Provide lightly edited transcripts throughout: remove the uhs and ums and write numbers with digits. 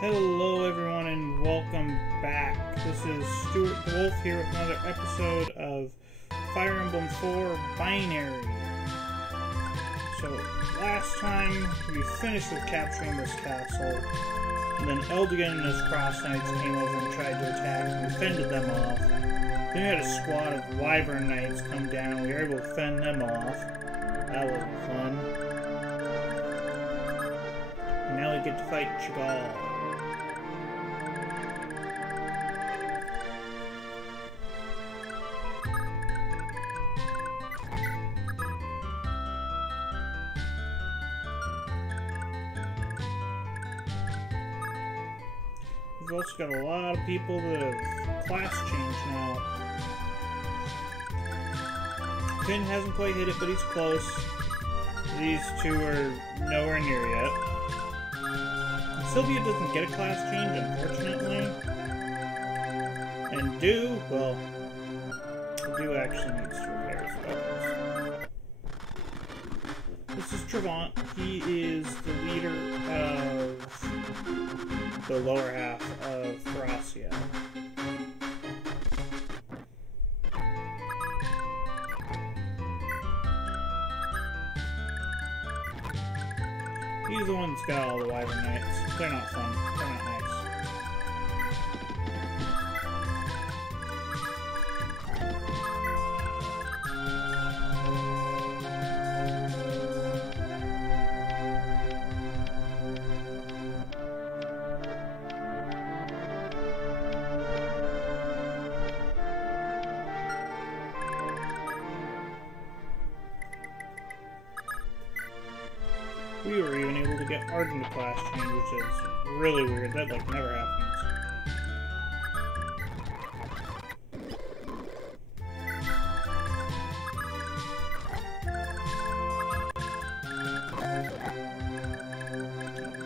Hello everyone and welcome back. This is Stuart the Wolf here with another episode of Fire Emblem 4 Binary. So last time we finished with capturing this castle, and then Eldigan and his Cross Knights came over and tried to attack and we fended them off. Then we had a squad of Wyvern Knights come down and we were able to fend them off. That wasn't fun. And now we get to fight Chagall. We've also got a lot of people that have class changed now. Finn hasn't quite hit it, but he's close. These two are nowhere near yet. Sylvia doesn't get a class change, unfortunately. And Do, well, Do actually needs to repair his weapons. This is Trevant. He is the leader of the lower half of Thracia. He's the one that's got all the Wyvern Knights. They're not fun. They're not nice. We were even able to get Arden to class change, which is really weird. That, like, never happens.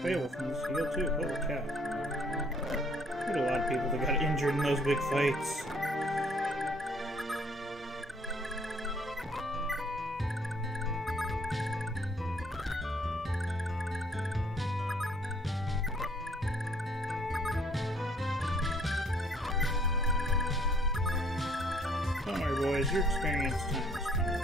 Beowulf needs to heal too. Holy cow. We had a lot of people that got injured in those big fights. Don't worry, boys. Your experience time is coming.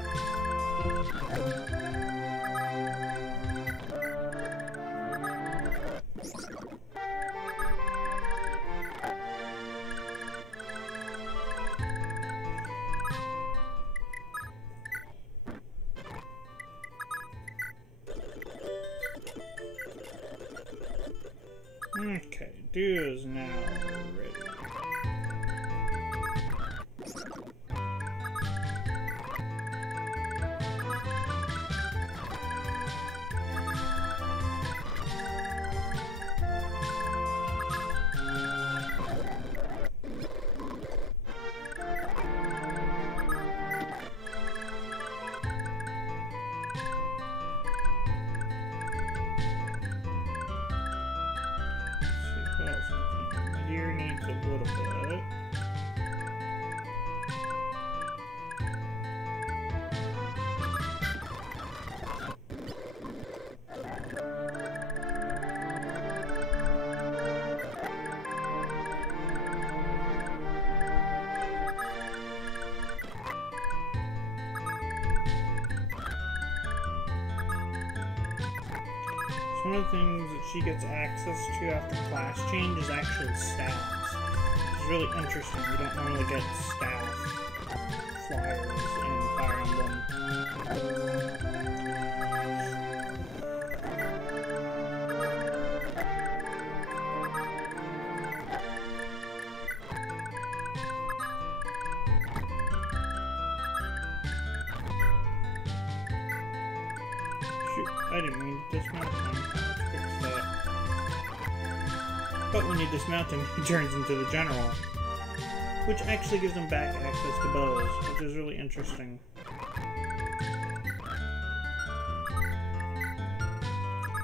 Okay, Do is now ready. Here needs a little bit. One of the things that she gets access to after class change is actually staffs. It's really interesting. You don't normally get staff flyers in Fire Emblem. Shoot, I didn't mean to dismount him. But when you dismount him, he turns into the general, which actually gives him back access to bows, which is really interesting.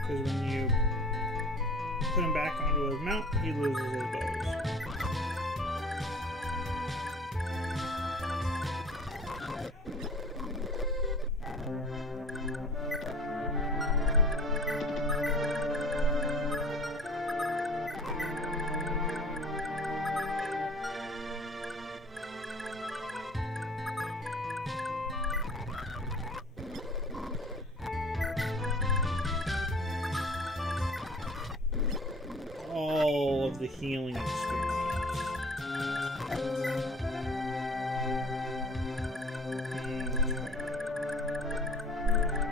Because when you put him back onto his mount, he loses his bows. the healing experience.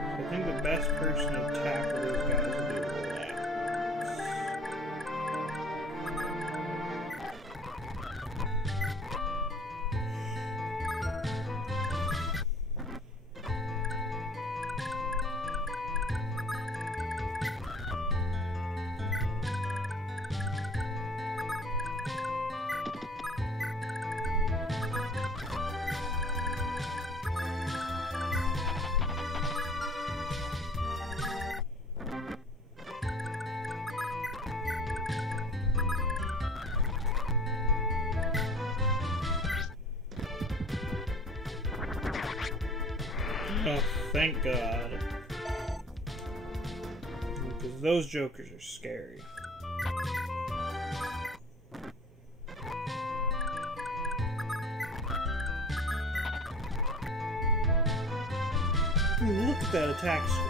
I think the best person to tackle these guys will be Lex. Oh, thank God. Because those jokers are scary. Look at that attack score.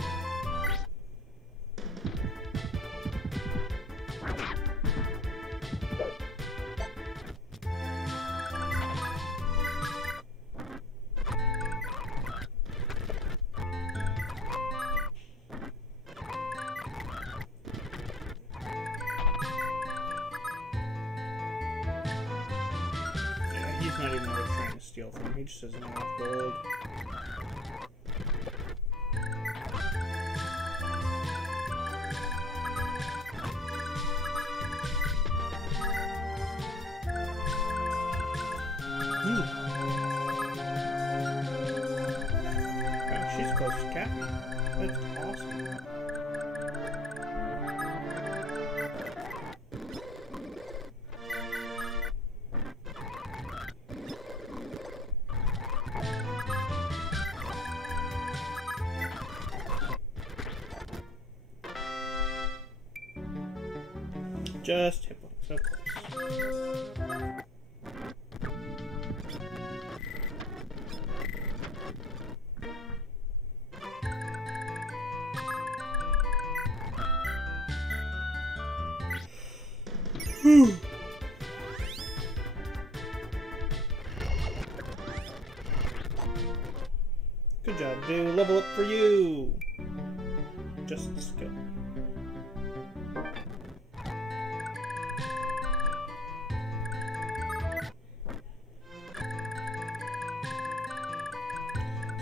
He's not even worth trying to steal from him. He just doesn't have enough gold. Wow, she's close to Captain. That's awesome. Just hit points, of course. Good job, dude. Level up for you. Just skill.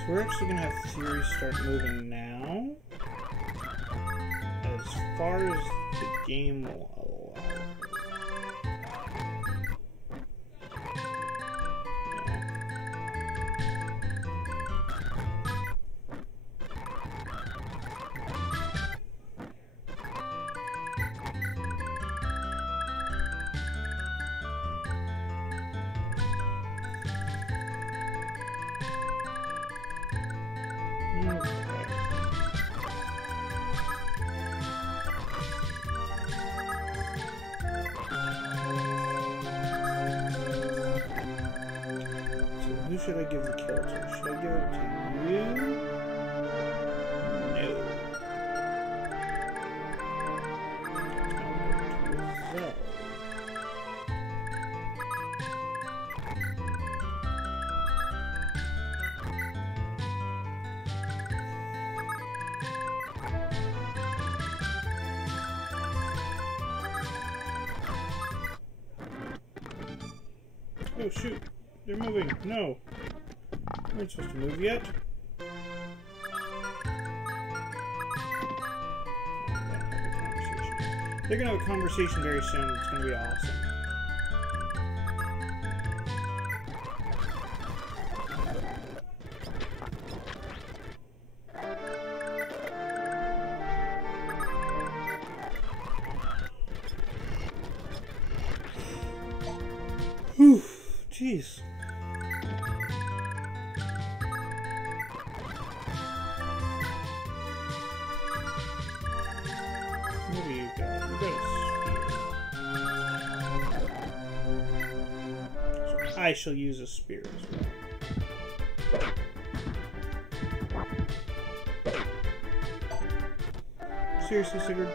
We're actually going to have Fury start moving now, as far as the game will allow. Who should I give the kill to? Should I give it to you? No. Oh shoot, they're moving. No. We aren't supposed to move yet. They're gonna have a conversation very soon. It's gonna be awesome. Whew, jeez. What do you got? You got a spear. So I shall use a spear as well. Seriously, Sigurd?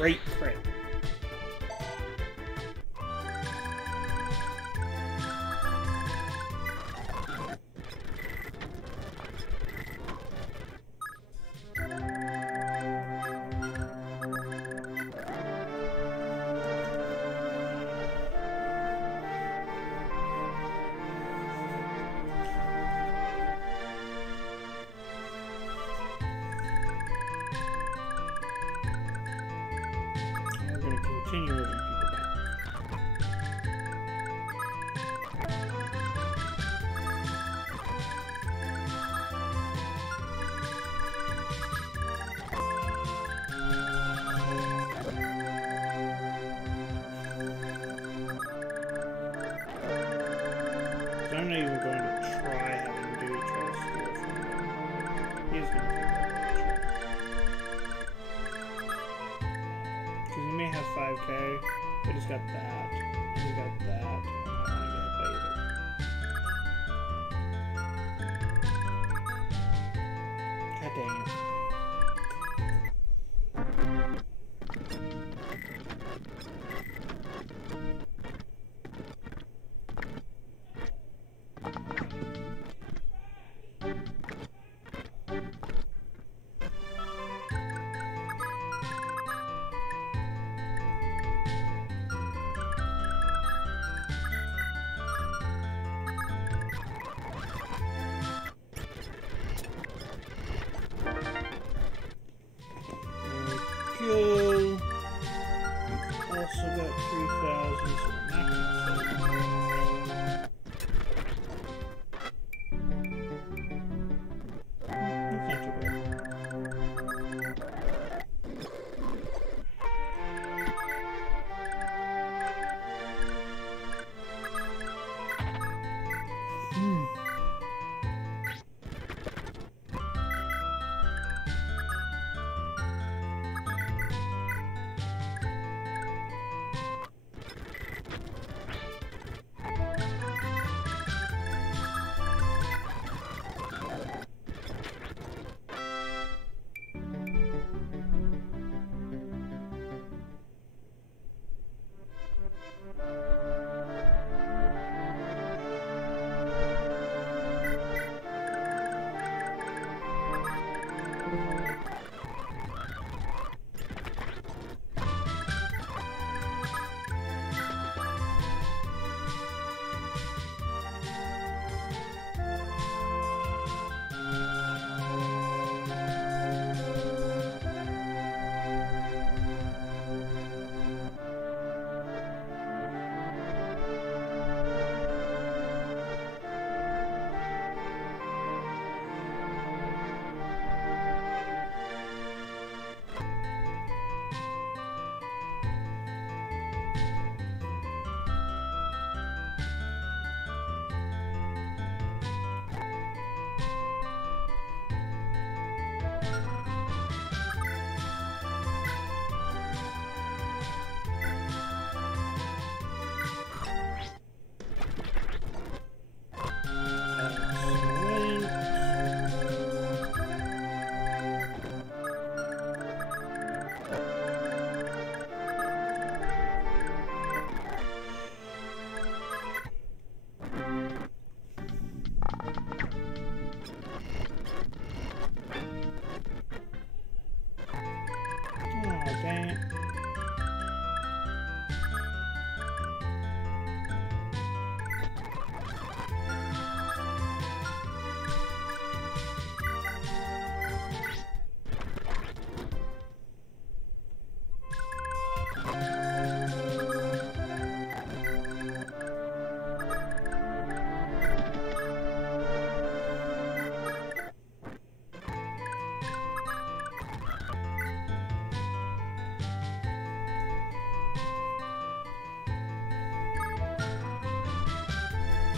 Great crit. Continue moving people back. I'm not even going to try having dude try to steal from him. He's going to take that shot. Because he may have 5k, but he's got that, and he's got that, and I don't want to get hit by either. God dang it. Go. Also got 3,000, so we're not going to kill him. That's not too bad.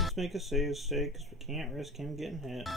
Let's make a save state because we can't risk him getting hit.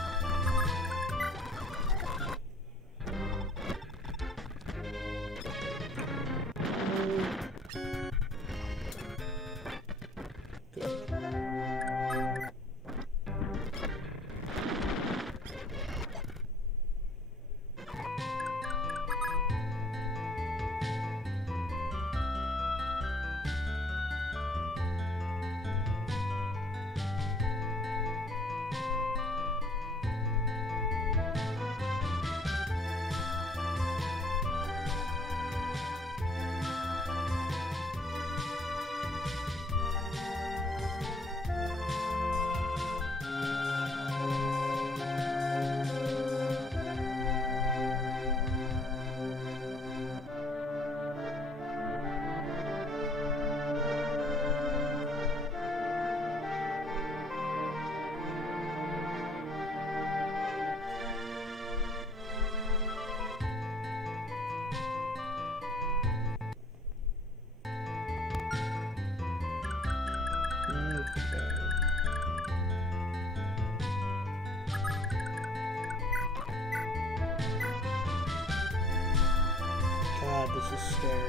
God, this is scary.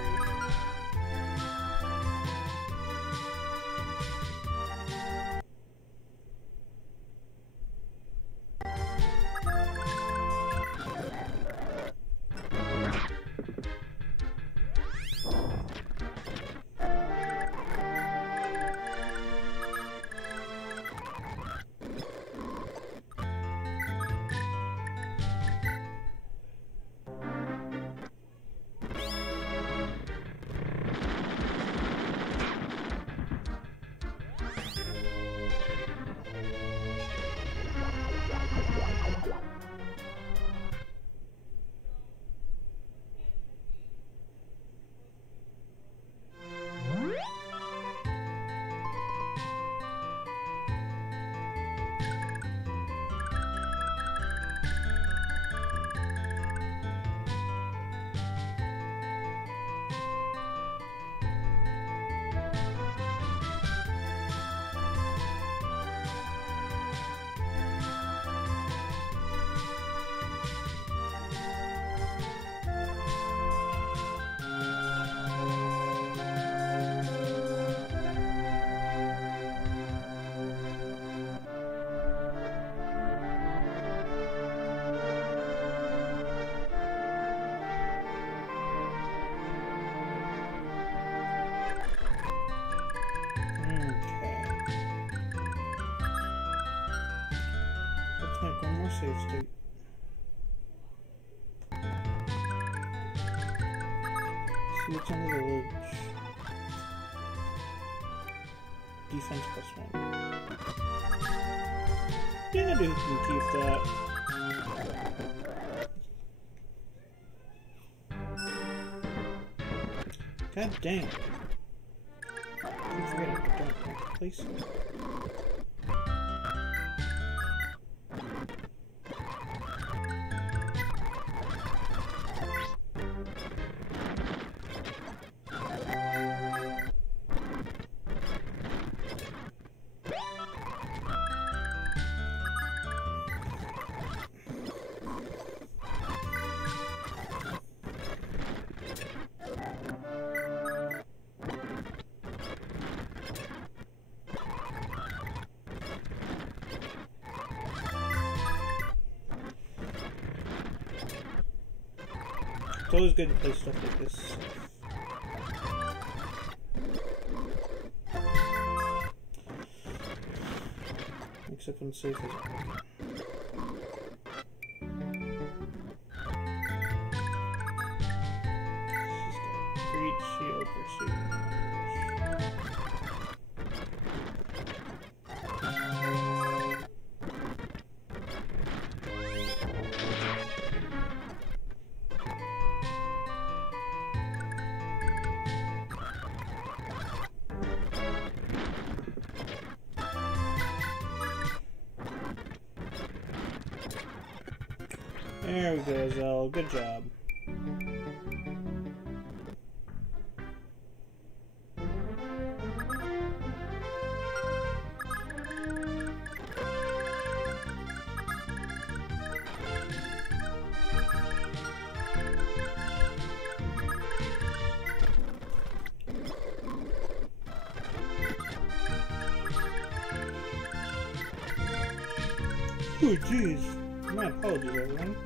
Save state. See what's under the ledge. Defense +1. Yeah, dude can keep that. God dang. I keep forgetting I don't have to place it. It's always good to play stuff like this. Except when safe isn't working. Breach, shield, pursuit. There we go, Zell. Good job. Oh, jeez. My apologies, everyone.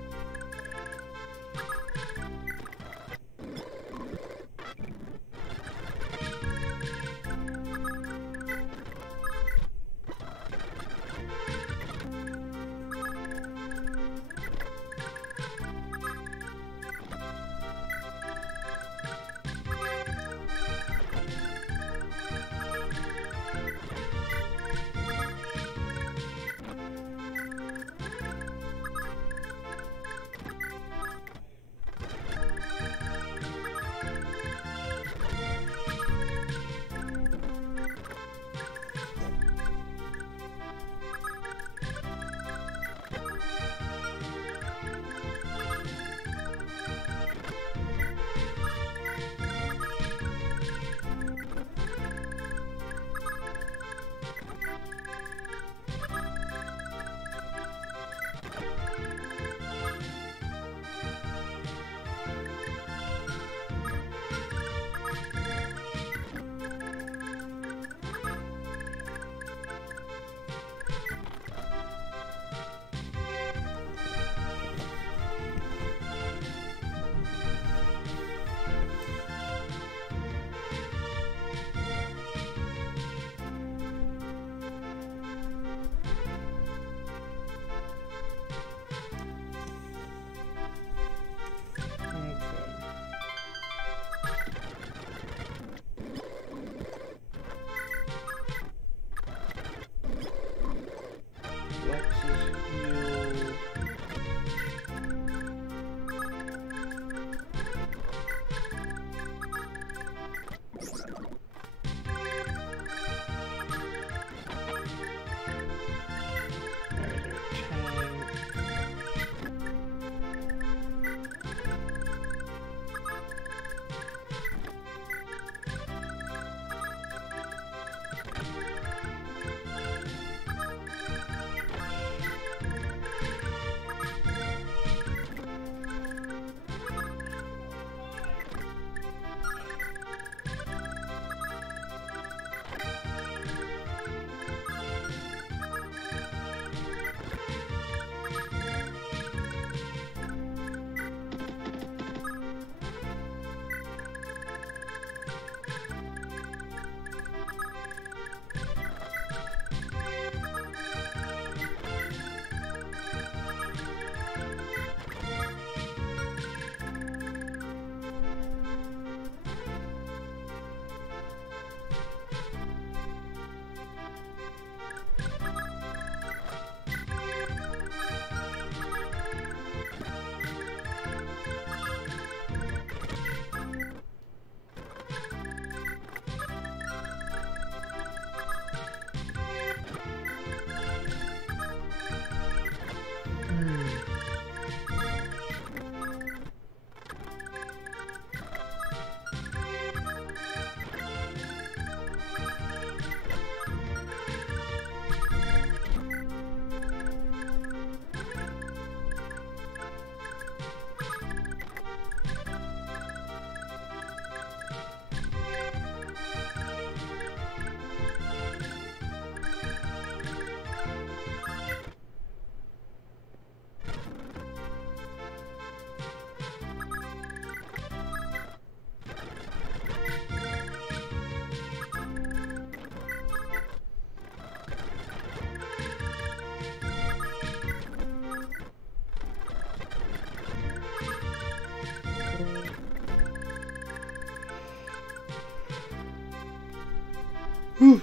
Whew.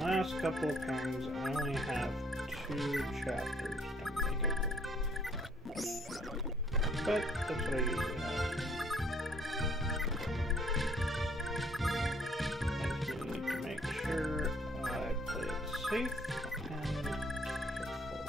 Last couple of pangs, I only have 2 chapters to make it work. But that's what I usually have. I just need to make sure I play it safe and careful.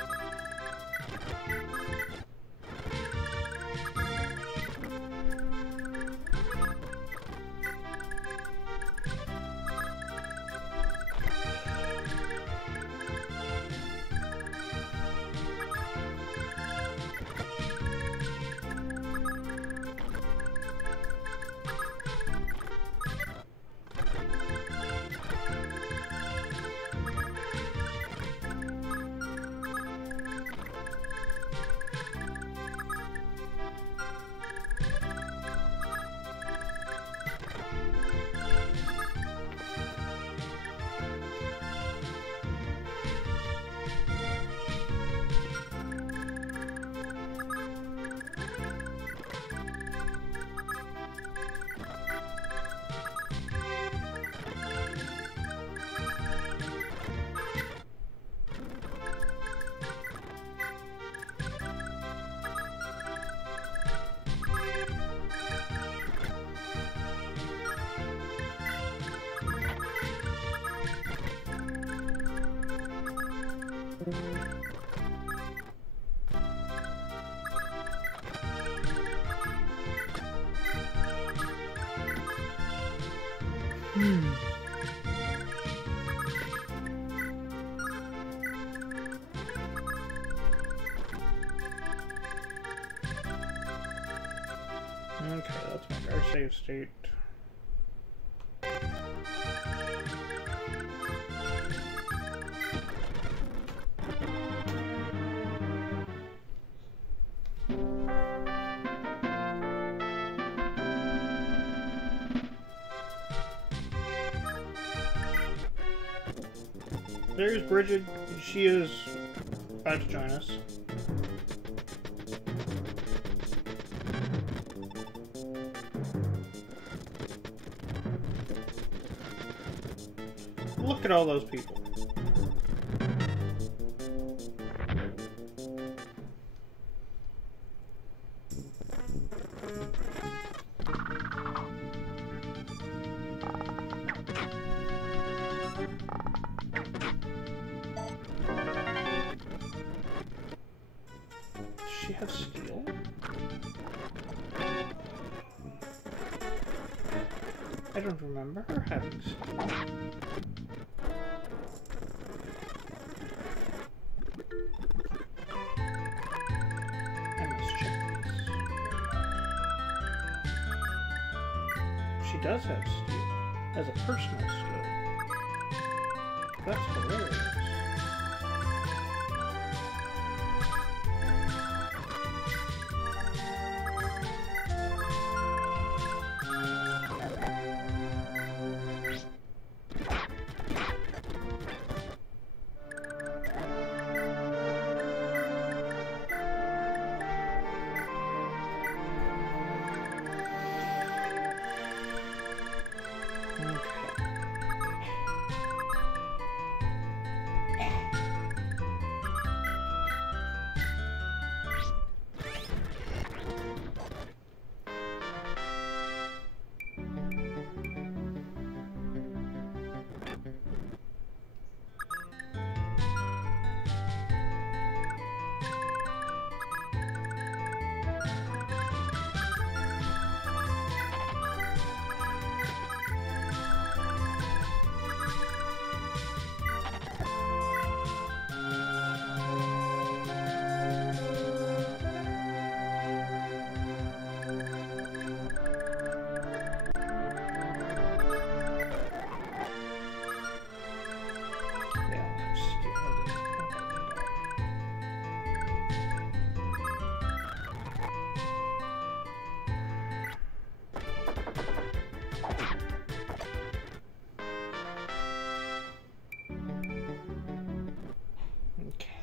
Okay, let's make our save state. There's Bridget. She is about to join us. Look at all those people. Does she have steel? I don't remember her having steel. She does have steel as a personal skill. That's hilarious.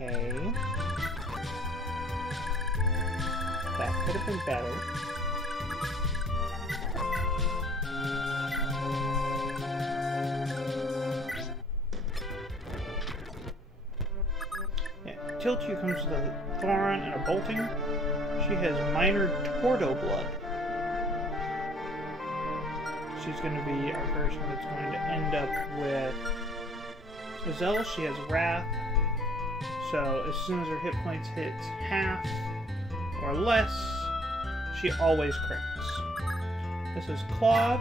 Okay. That could have been better. Yeah, Tiltu comes with a Thoron and a Bolting. She has minor Tordo blood. She's going to be our person that's going to end up with Azelle. She has Wrath. So as soon as her hit points hits half or less, she always crits. This is Claude.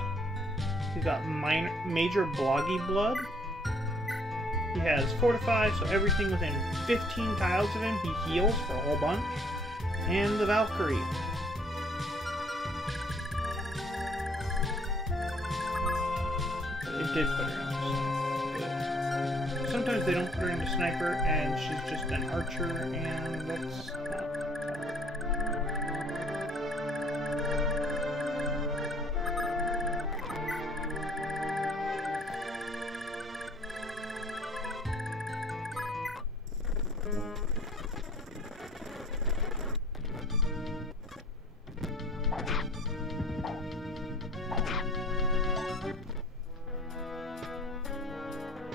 He's got major Bloggy blood. He has Fortify, so everything within 15 tiles of him, he heals for a whole bunch. And the Valkyrie. It did put her into Sniper. Good. Sometimes they don't put her into Sniper, and she's just an Archer, and that's not fun.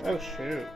Oh shoot.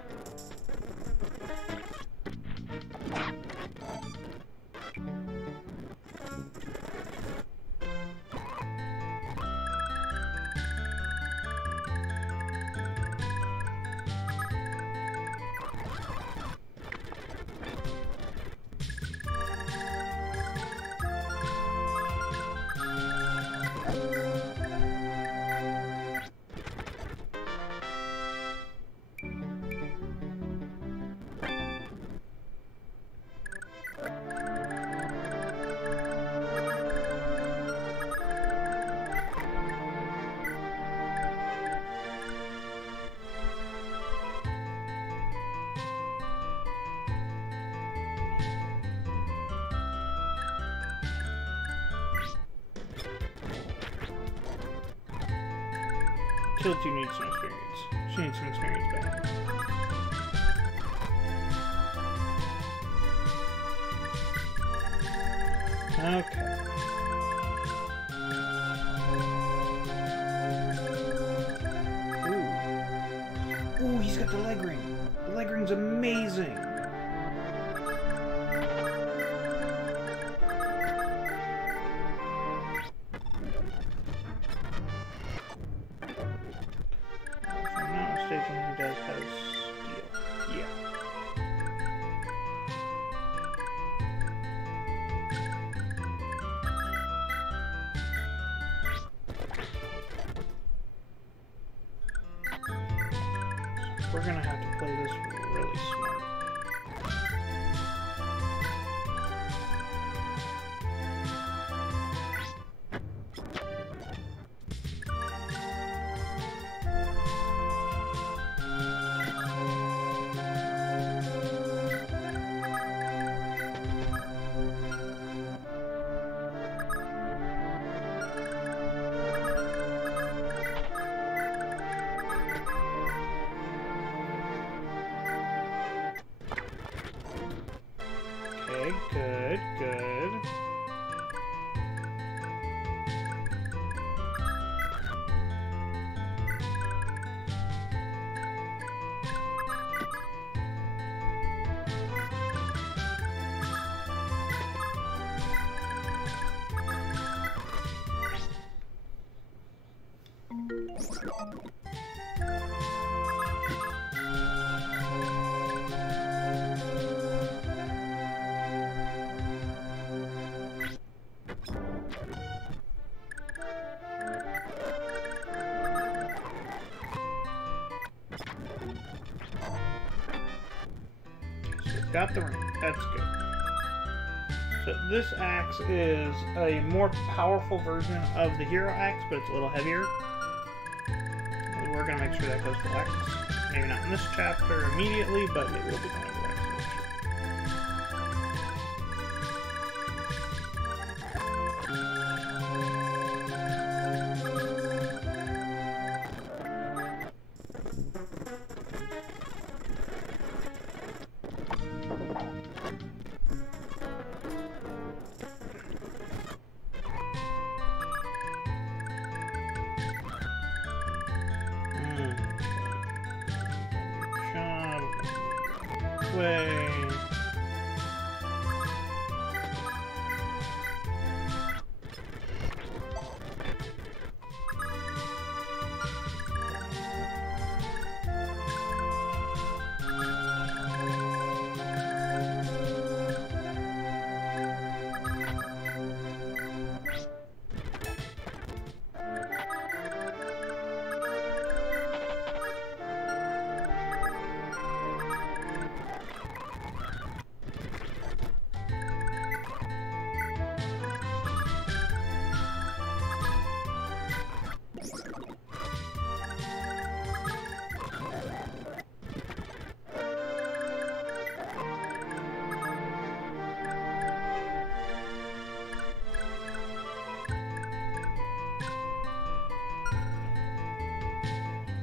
Tiltu needs some experience. She needs some experience back. Okay. Ooh. Ooh, he's got the leg ring. The leg ring's amazing. He does have steel. Yeah. We're gonna have to play this really smart. Good, good. Got the ring. That's good. So this axe is a more powerful version of the hero axe, but it's a little heavier. We're going to make sure that goes to Lex. Maybe not in this chapter immediately, but it will be going to Lex eventually. way.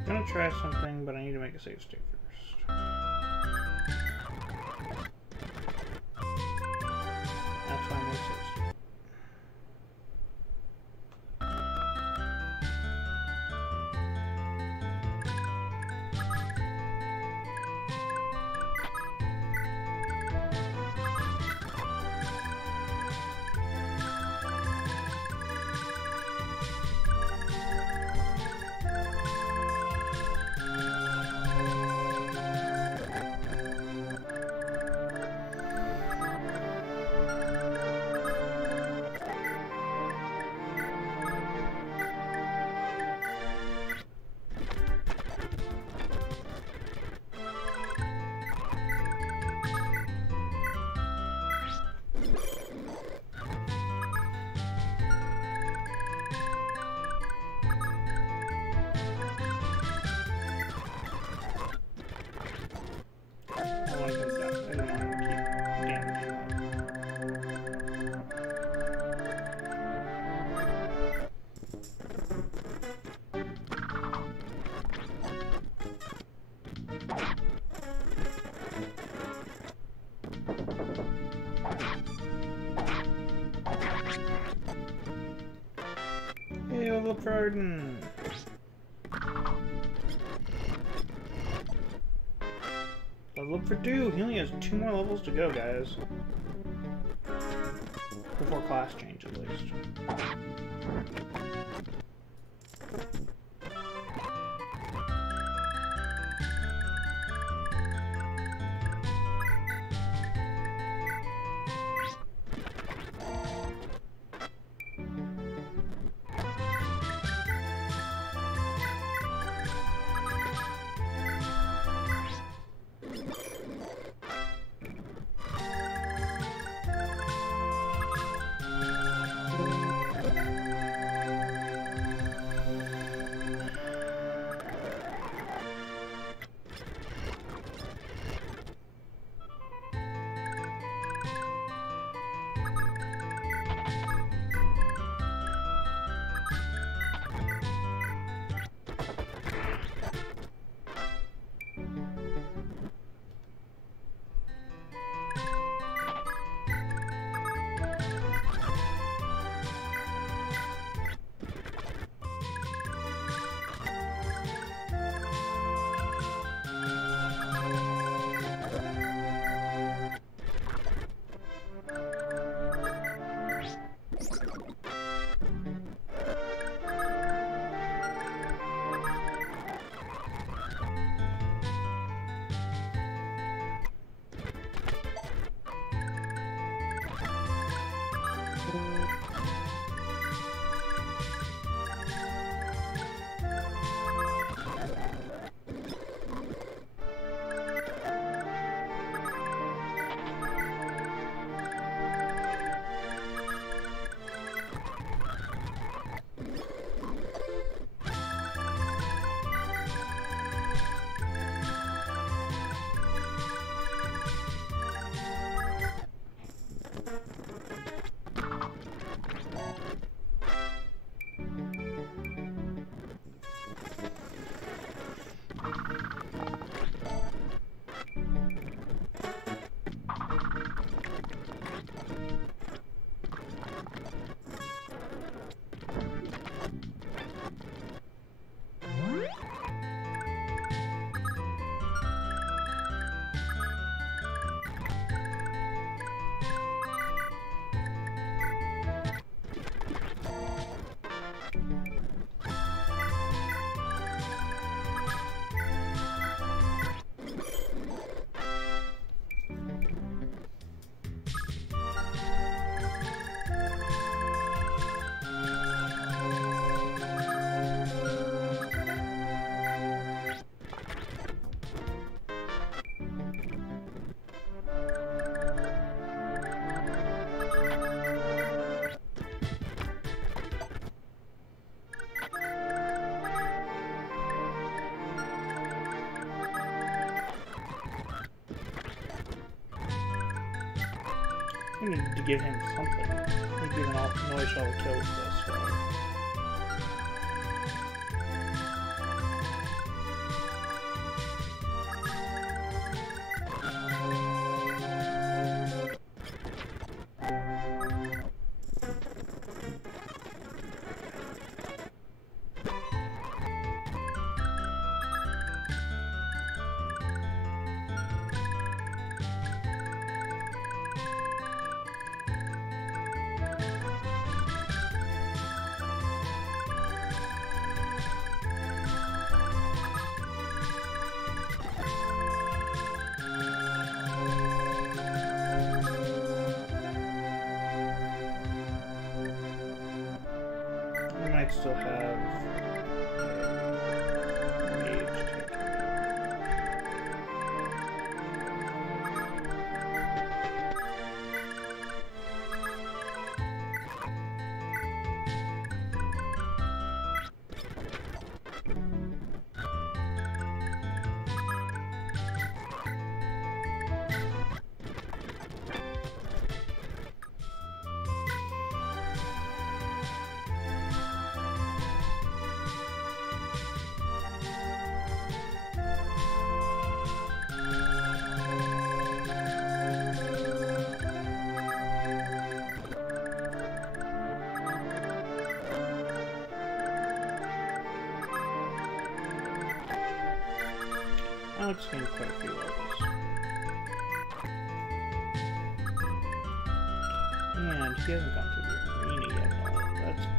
I'm gonna try something, but I need to make a save state first. That's why I make save state. Hey, level up Arden. Level up for Dew. He only has 2 more levels to go, guys. Before class change, at least. We need to give him something. We've given Noise all the kills thus far. Still have a mage taking I've seen quite a few levels. And he hasn't gone to the arena yet at all. That's good.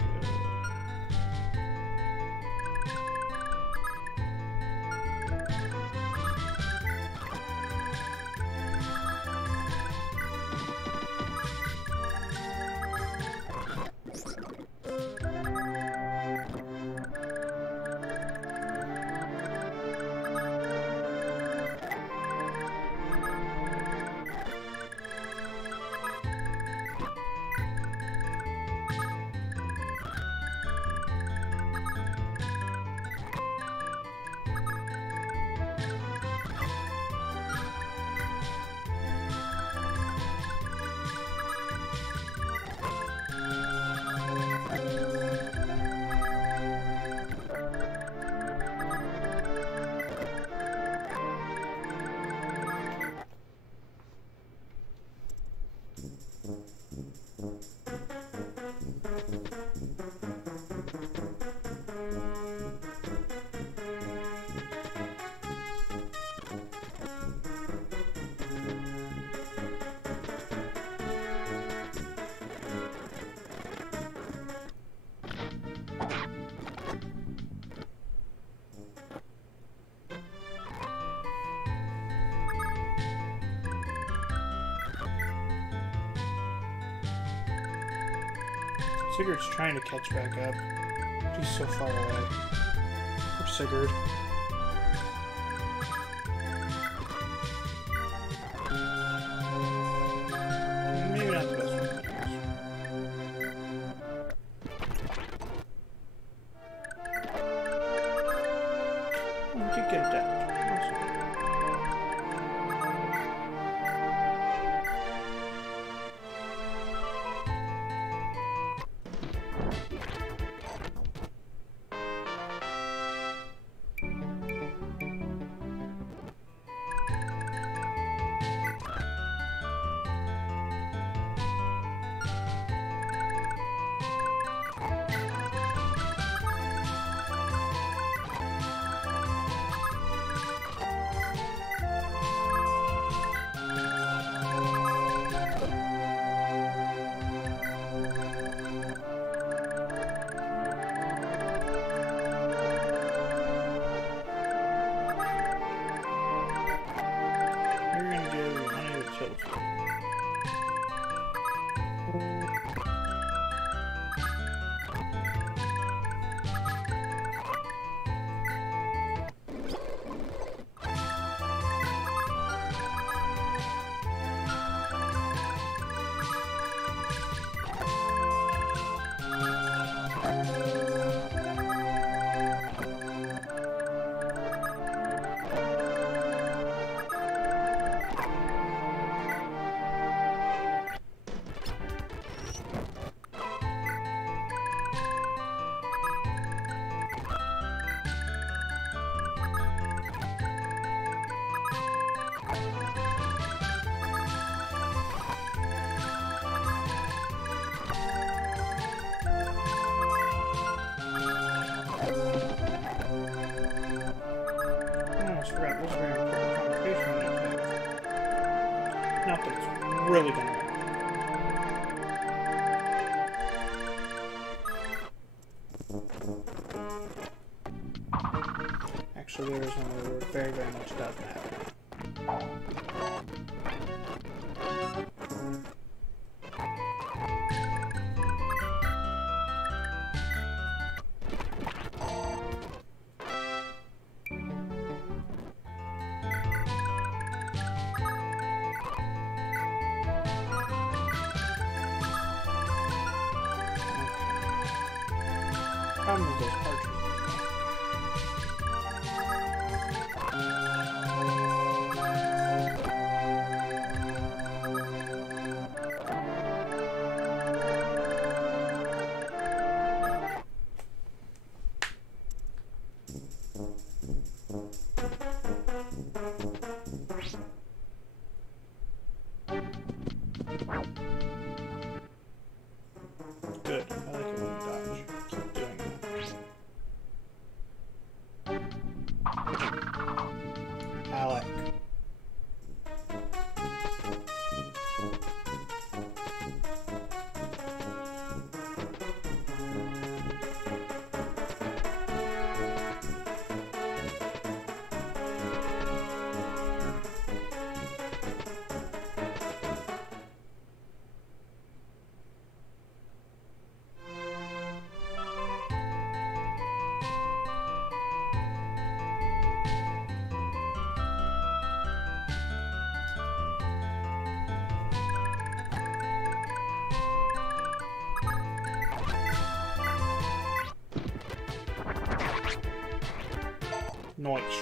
Sigurd's trying to catch back up. He's so far away. Poor Sigurd. Maybe not the best one to use. We could get it down. Awesome. almost forgot this very important conversation I need to have. Not that it's really gonna matter. Actually, there is one where it very, very much does matter. Problem is those cartridges. Good. I like it when you dodge. Keep doing that. Alec. Nice.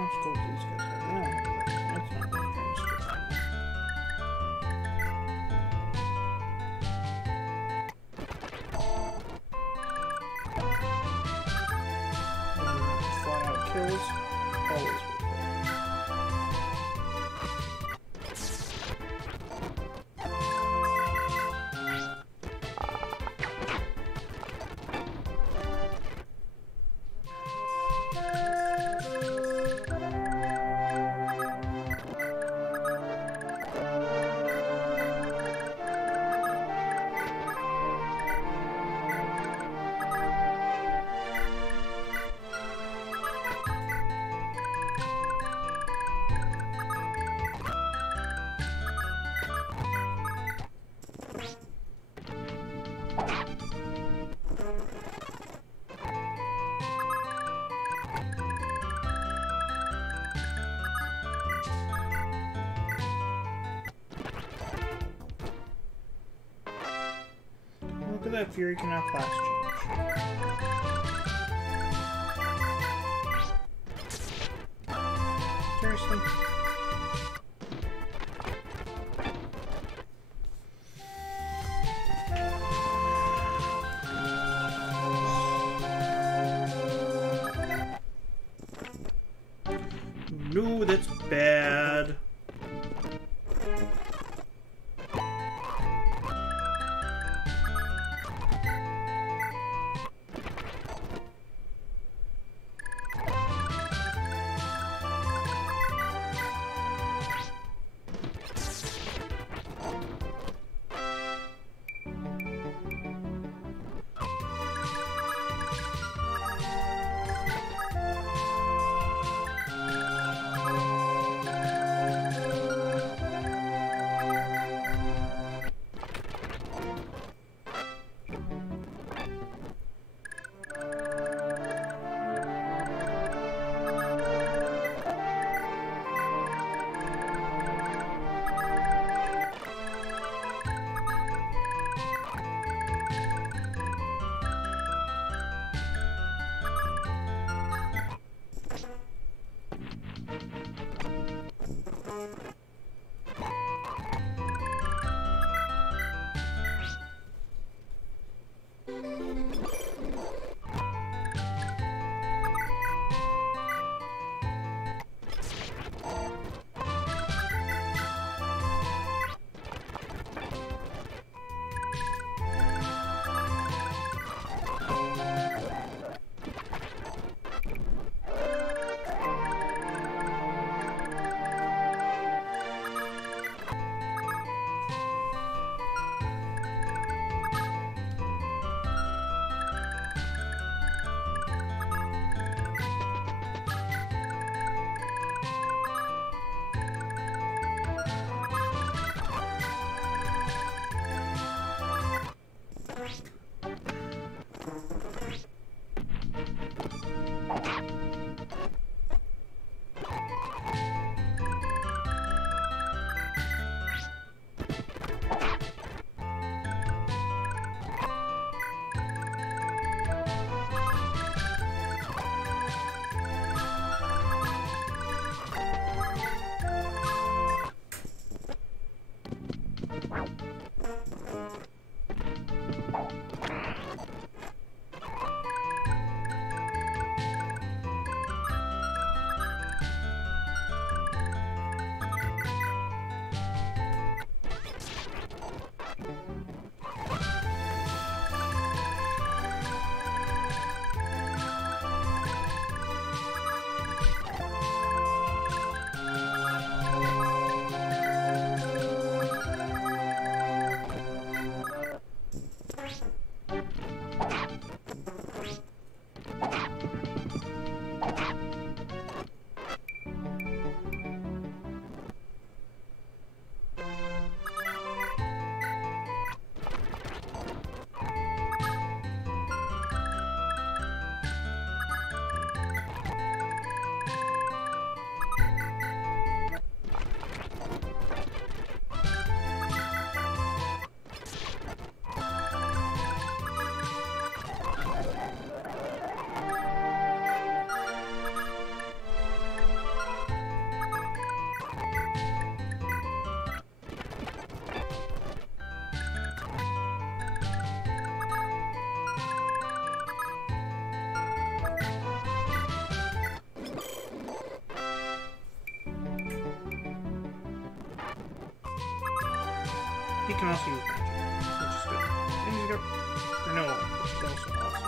Let's go to these guys. That's not what I'm trying to strip out. Fly out kills. Always worth it. for that Fury cannot class change. Seriously? No, that's bad. He can also use magic, which is good. And he's got... or no, which is also awesome.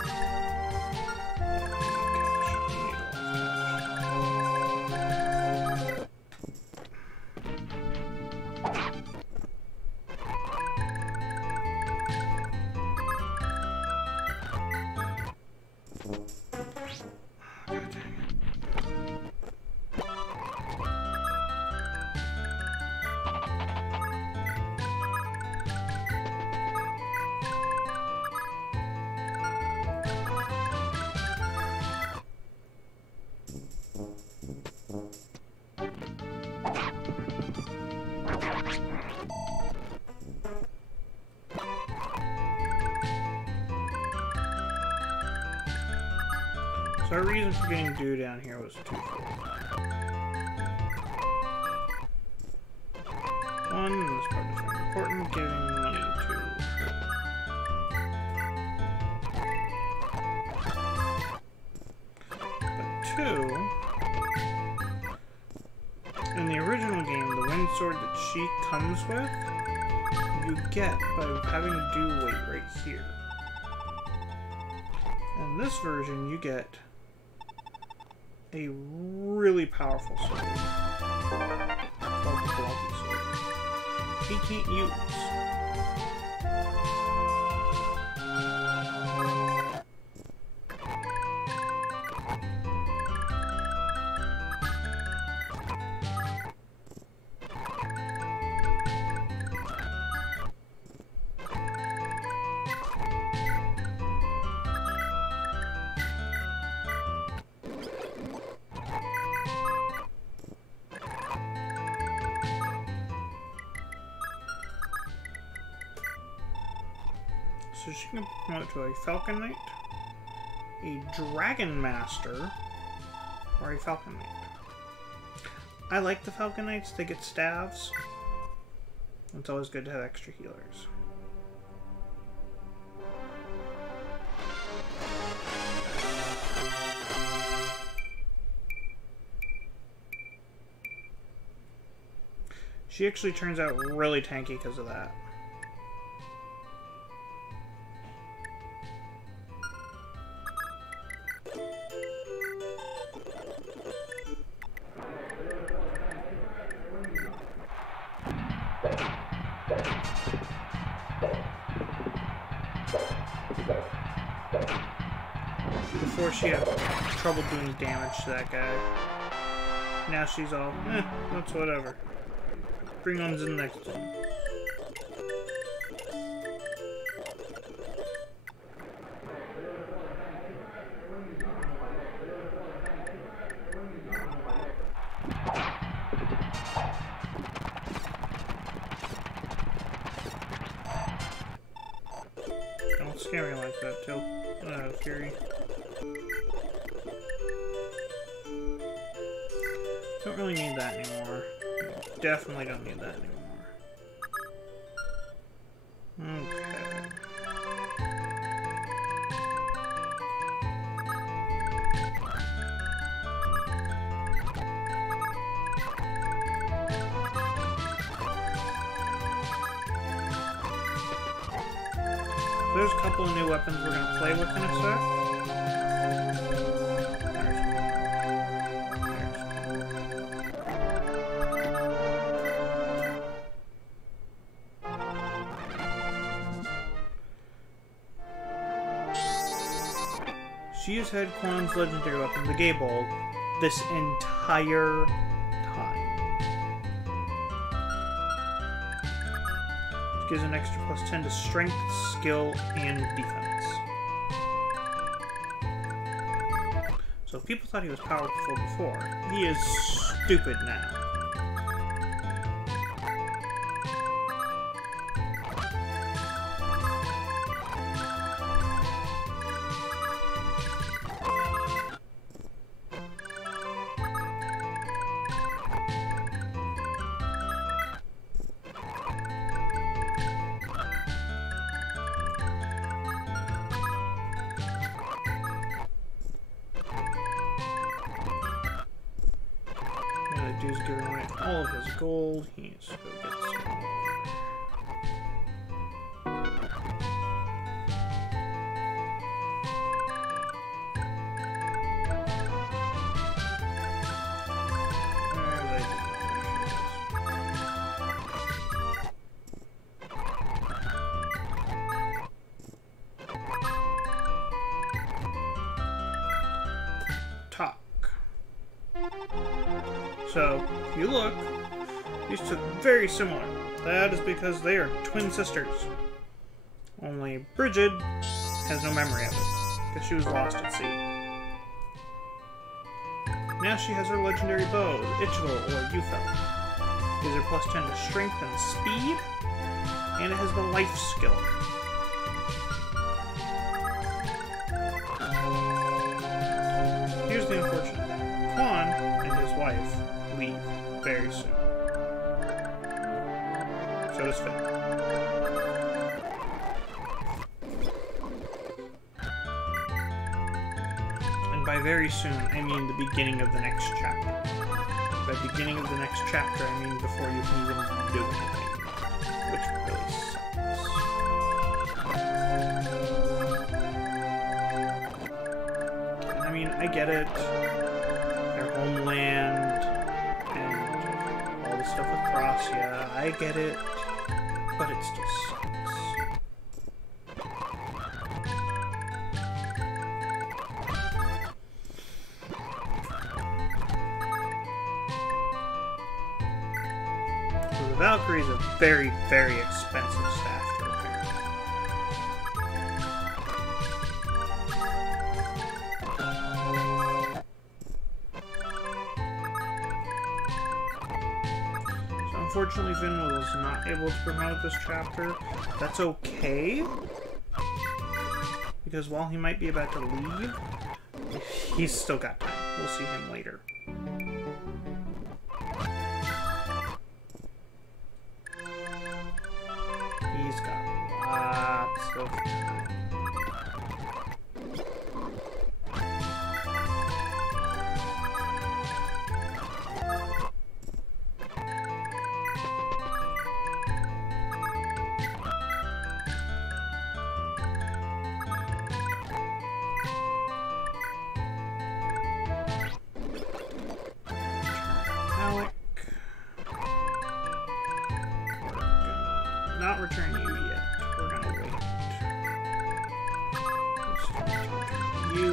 So our reason for getting due down here was twofold. One, this part is very important, giving money to her. But two, in the original game, the wind sword that she comes with, you get by having to do wait right here. In this version, you get a really powerful sword called the Bloody Sword. He can't use. So she can promote to a Falcon Knight, a Dragon Master, or a Falcon Knight. I like the Falcon Knights, they get staves. It's always good to have extra healers. She actually turns out really tanky because of that. Before she had trouble doing damage to that guy. Now she's all, that's whatever. Bring on to the next one. Don't scare me like that, Till. Fury. Don't really need that anymore. Definitely don't need that anymore. Okay. There's a couple of new weapons we're going to play with in a sec. She has had Quan's legendary weapon, the Gable, this entire time. It gives an extra +10 to strength, skill, and defense. So if people thought he was powerful before, he is stupid now. Dude's giving away all of his gold. He needs to go get some more. Talk. So, if you look, these two are very similar. That is because they are twin sisters. Only Bridget has no memory of it, because she was lost at sea. Now she has her legendary bow, Ichigo or Yufel. Gives her +10 to strength and speed, and it has the life skill. leave very soon. So does Finn. And by very soon, I mean the beginning of the next chapter. By beginning of the next chapter, I mean before you can even do anything. Which really sucks. I mean, I get it. Their homeland and all the stuff with Croatia. I get it. But it still sucks. So the Valkyries are very, very expensive staff to repair. Unfortunately, Finn was not able to promote this chapter. That's okay. Because while he might be about to leave, he's still got time. We'll see him later. He's got lots of time. Not return you yet. We're gonna wait. Just you.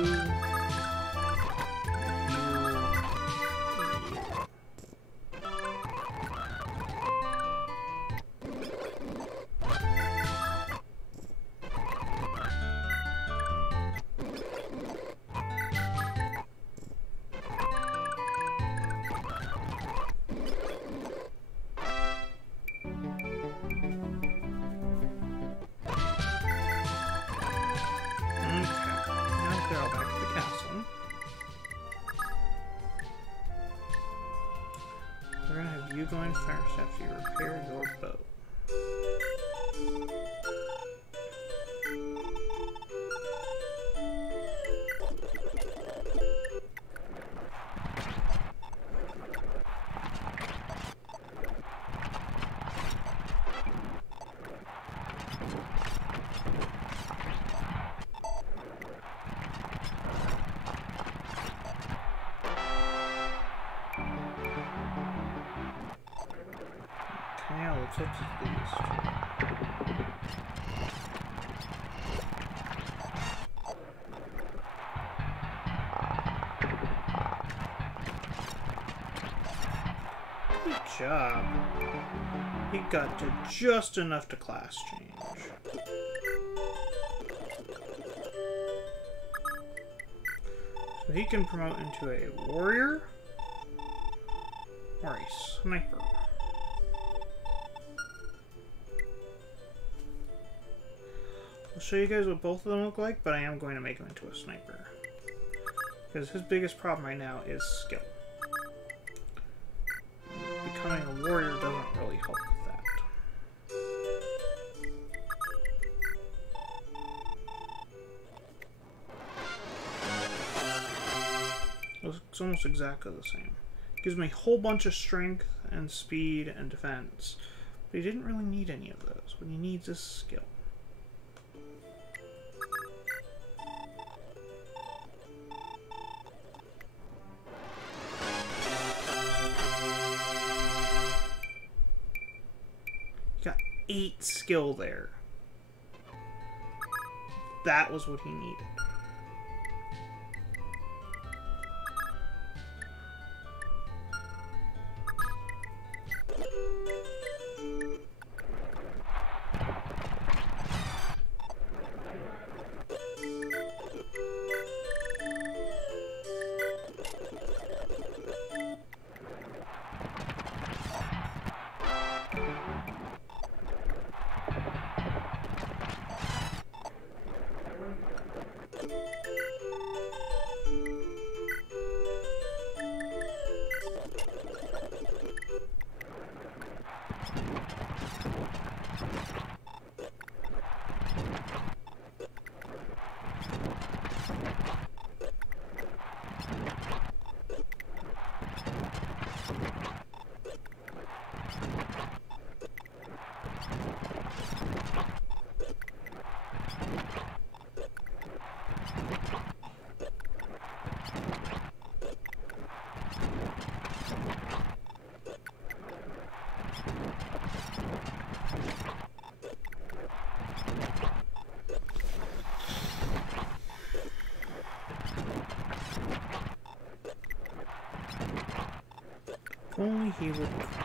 You going first after you repair your bow. Now let's look at these. Good job. He got to just enough to class change. So he can promote into a warrior or a sniper. I'll show you guys what both of them look like, but I am going to make him into a sniper. Because his biggest problem right now is skill. Becoming a warrior doesn't really help with that. It's almost exactly the same. Gives me a whole bunch of strength and speed and defense. But he didn't really need any of those. What he needs is skill. Got 8 skill there. That was what he needed. Only he would cut.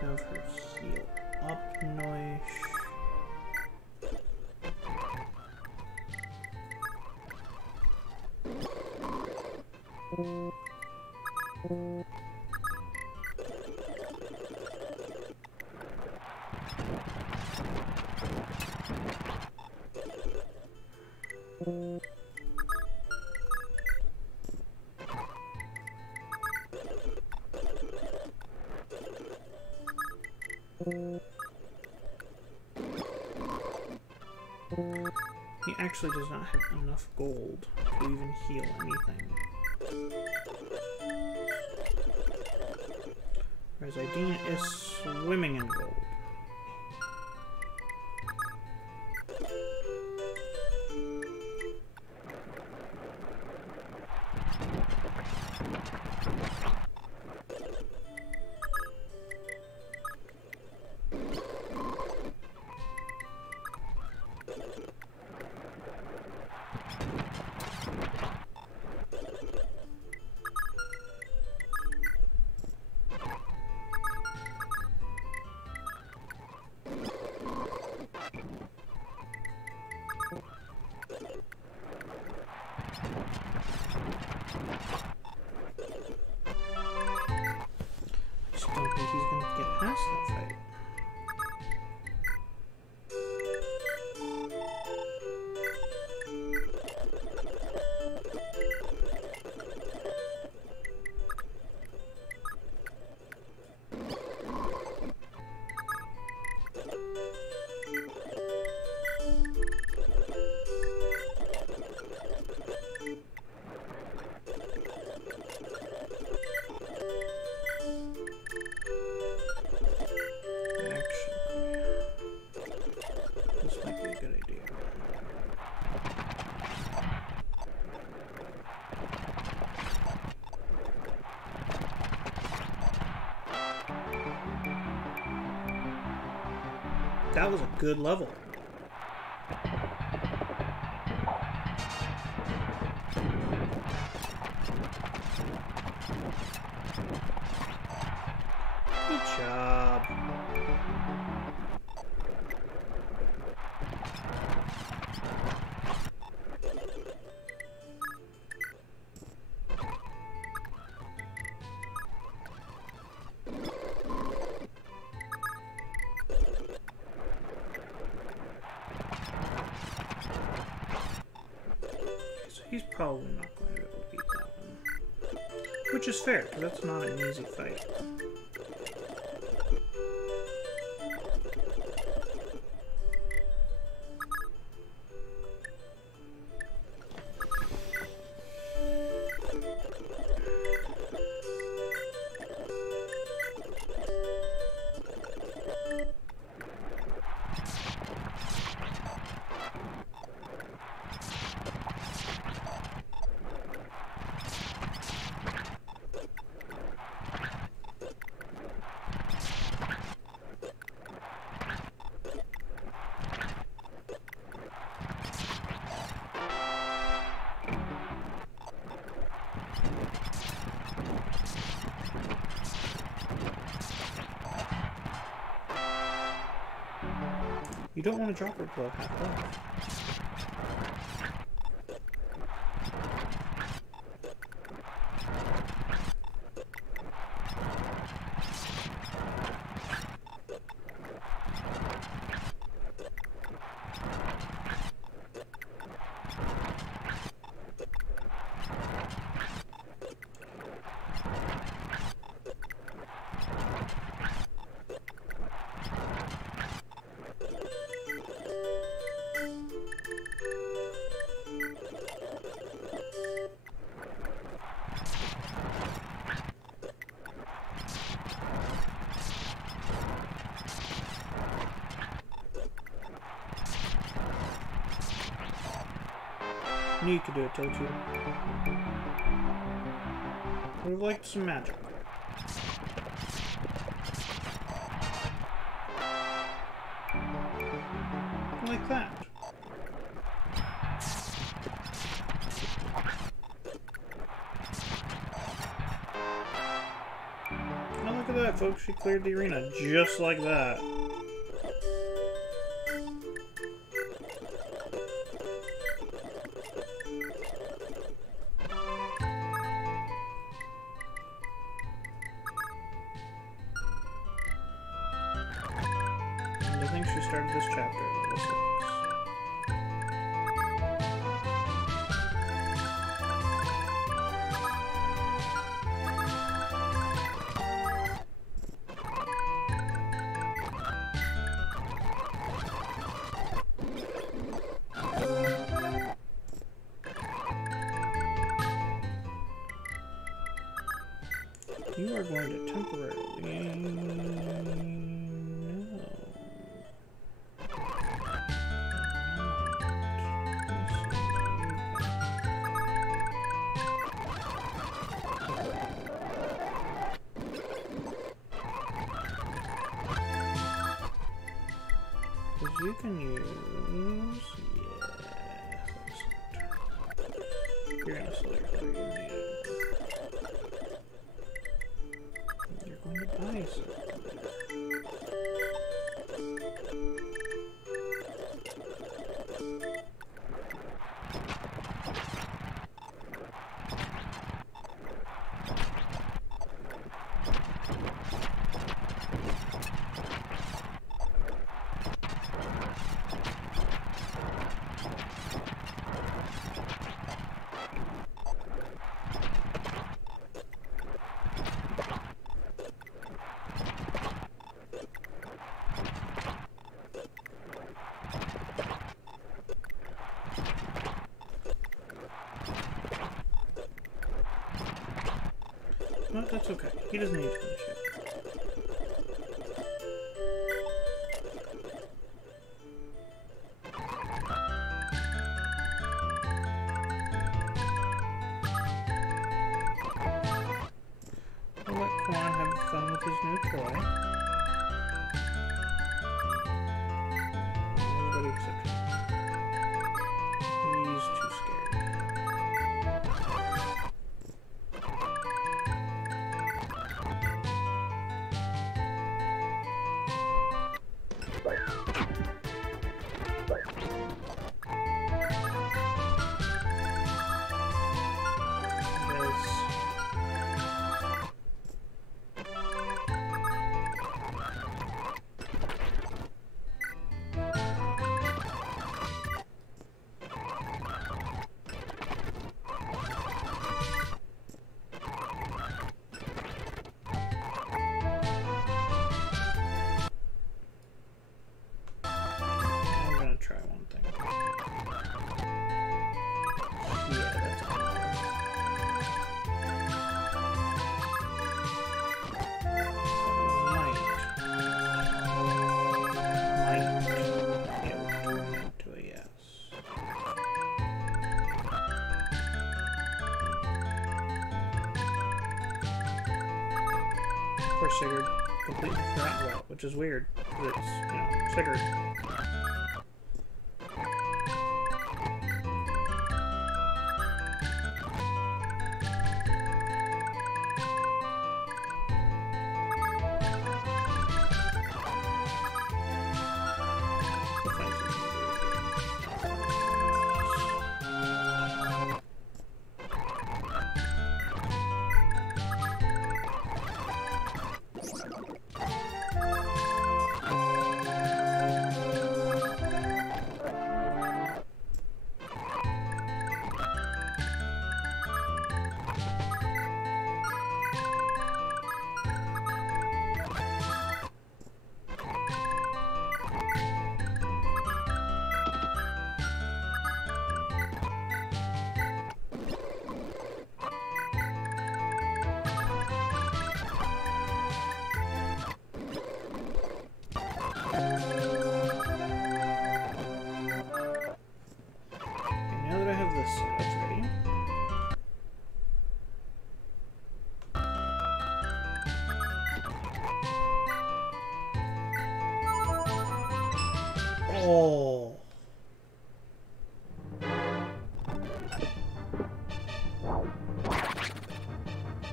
Have her heal up nice. He actually does not have enough gold to even heal anything. Whereas Idina is swimming in gold. I don't think he's gonna get past that fight. That was a good level. Good job. He's probably not going to be able to beat that one. Which is fair, because that's not an easy fight. don't want to drop her below half health. Knew you could do it, don't you? Would have liked some magic. Like that. Oh, look at that, folks. She cleared the arena just like that. I think she started this chapter at level 6. You are going to temporarily... You can use... Yeah... You're gonna select what you need. You're going to buy something. No, that's okay. He doesn't need to finish it. We'll let Quan have fun with his new toy. Everybody except him. He's too scared. Poor Sigurd completely forgot about, which is weird. It's, you know, Sigurd.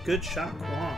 Good shot, Quan.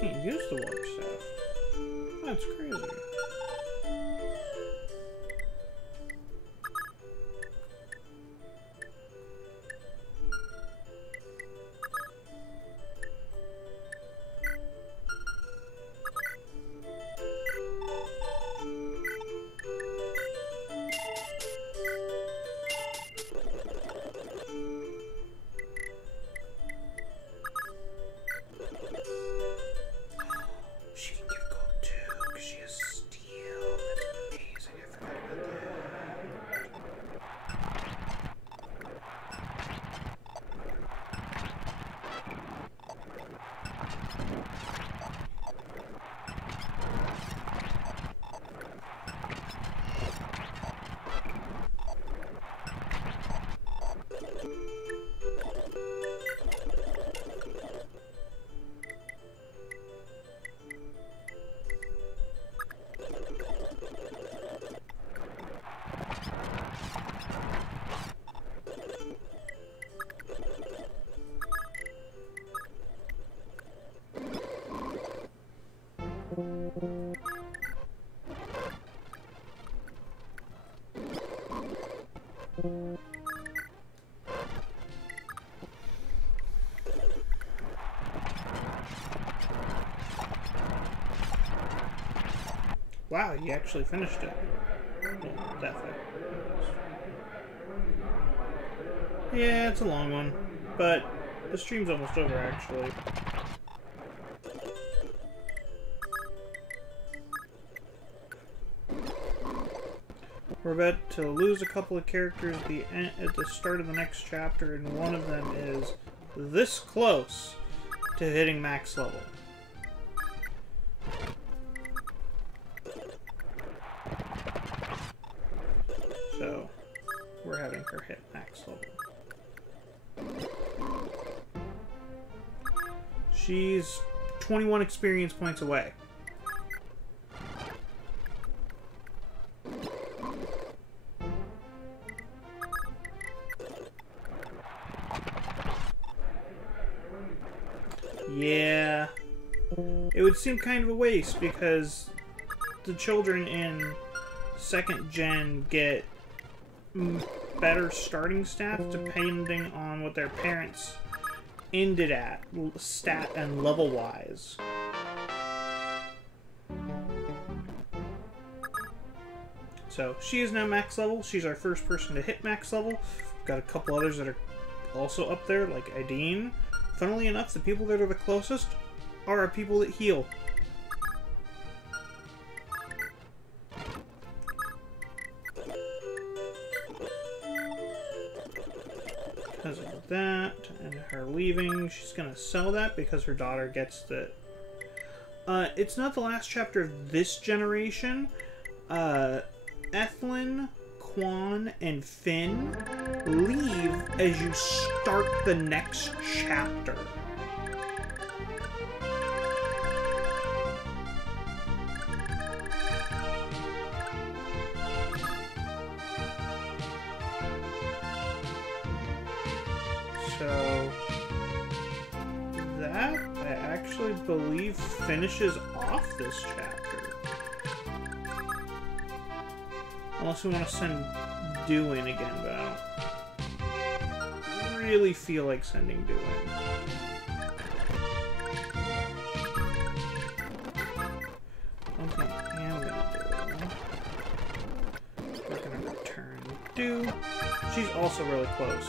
Can't use the warp staff. That's crazy. Wow, you actually finished it. Definitely. Yeah, it's a long one, but the stream's almost over, actually. We're about to lose a couple of characters at the start of the next chapter, and one of them is this close to hitting max level. So, we're having her hit max level. She's 21 experience points away. Yeah, it would seem kind of a waste because the children in 2nd gen get better starting stats depending on what their parents ended at, stat and level wise. So she is now max level. She's our first person to hit max level. We've got a couple others that are also up there, like Aideen. Funnily enough, the people that are the closest are our people that heal. Because of that, and her leaving, she's going to sell that because her daughter gets the... it's not the last chapter of this generation. Ethlyn, Quan, and Finn leave as you start the next chapter. So that, I actually believe, finishes off this chapter. Unless we want to send Dew in again, but I don't really feel like sending Dew in. One thing I am gonna do, we're gonna return Dew. She's also really close.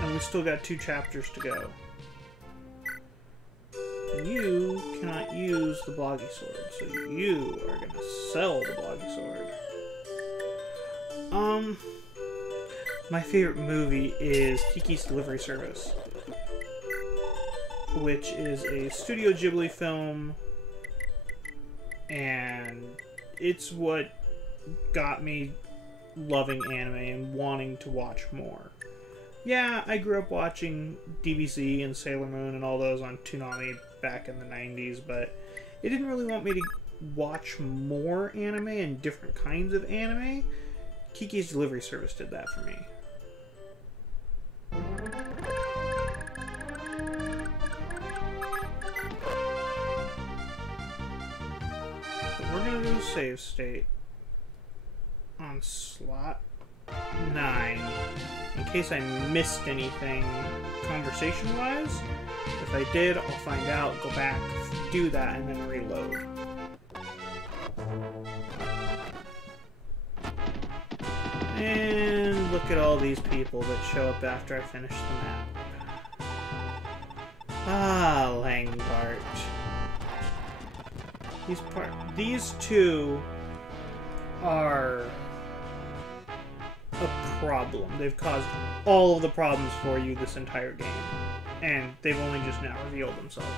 And we've still got 2 chapters to go. You cannot use the Bloggy Sword, so you are gonna sell the Bloggy Sword. My favorite movie is Kiki's Delivery Service, which is a Studio Ghibli film, and it's what got me loving anime and wanting to watch more. Yeah, I grew up watching DBZ and Sailor Moon and all those on Toonami back in the 90s, but it didn't really want me to watch more anime and different kinds of anime. Kiki's Delivery Service did that for me. So we're going to do save state on slot 9 in case I missed anything conversation-wise. If I did, I'll find out, go back, do that, and then reload. And look at all these people that show up after I finish the map. Ah, Langbart. These 2 are a problem. They've caused all of the problems for you this entire game, and they've only just now revealed themselves.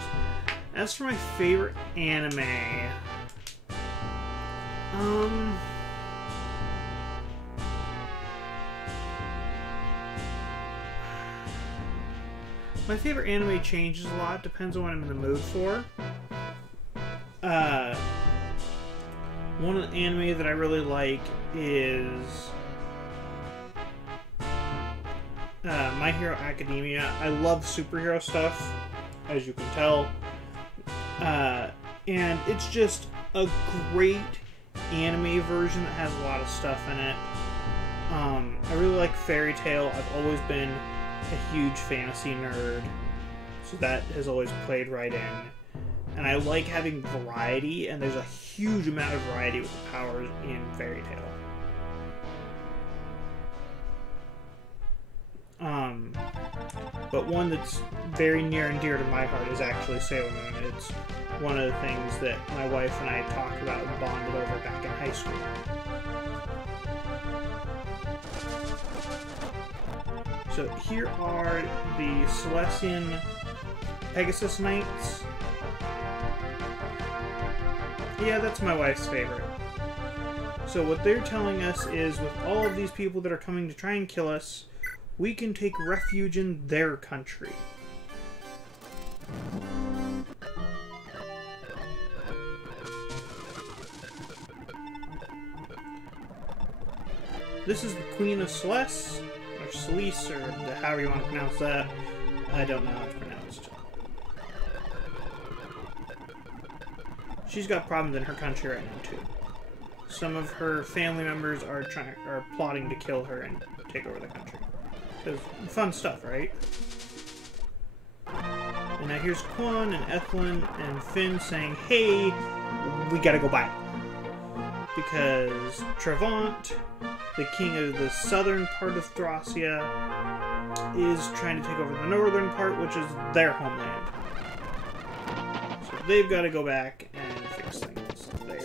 As for my favorite anime, my favorite anime changes a lot, depends on what I'm in the mood for. One of the anime that I really like is My Hero Academia. I love superhero stuff, as you can tell. And it's just a great anime version that has a lot of stuff in it. I really like Fairy Tail. I've always been a huge fantasy nerd, so that has always played right in. And I like having variety, and there's a huge amount of variety with the powers in Fairy Tail. But one that's very near and dear to my heart is actually Sailor Moon. It's one of the things that my wife and I talked about and bonded over back in high school. So here are the Celestian Pegasus Knights. Yeah, that's my wife's favorite. So what they're telling us is, with all of these people that are coming to try and kill us, we can take refuge in their country. This is the Queen of Celeste, or Celeste, or however you want to pronounce that. I don't know how it's pronounced. She's got problems in her country right now, too. Some of her family members are plotting to kill her and take over the country. Fun stuff, right? And now here's Quan and Ethlyn and Finn saying, hey, we gotta go back. Because Trevant, the king of the southern part of Thracia, is trying to take over the northern part, which is their homeland. So they've got to go back and fix things there.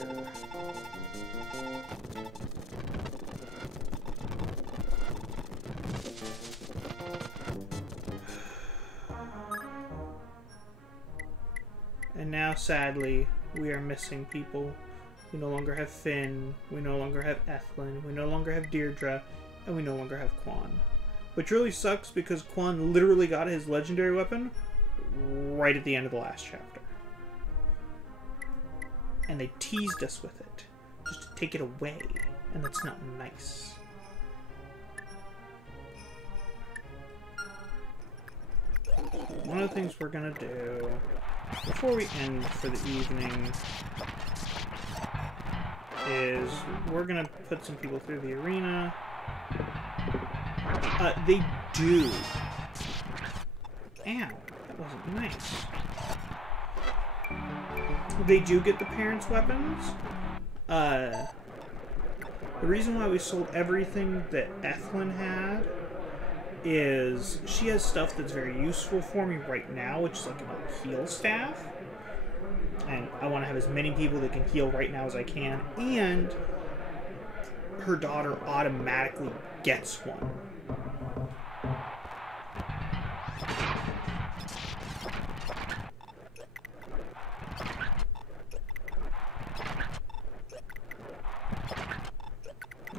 And now, sadly, we are missing people. We no longer have Finn, we no longer have Ethlyn, we no longer have Deirdre, and we no longer have Quan. Which really sucks because Quan literally got his legendary weapon right at the end of the last chapter. And they teased us with it, just to take it away, and that's not nice. one of the things we're gonna do before we end for the evening is we're gonna put some people through the arena. They do. Ow, that wasn't nice. They do get the parents' weapons. The reason why we sold everything that Ethlyn had is she has stuff that's very useful for me right now, which is like a heal staff. And I want to have as many people that can heal right now as I can. And her daughter automatically gets one.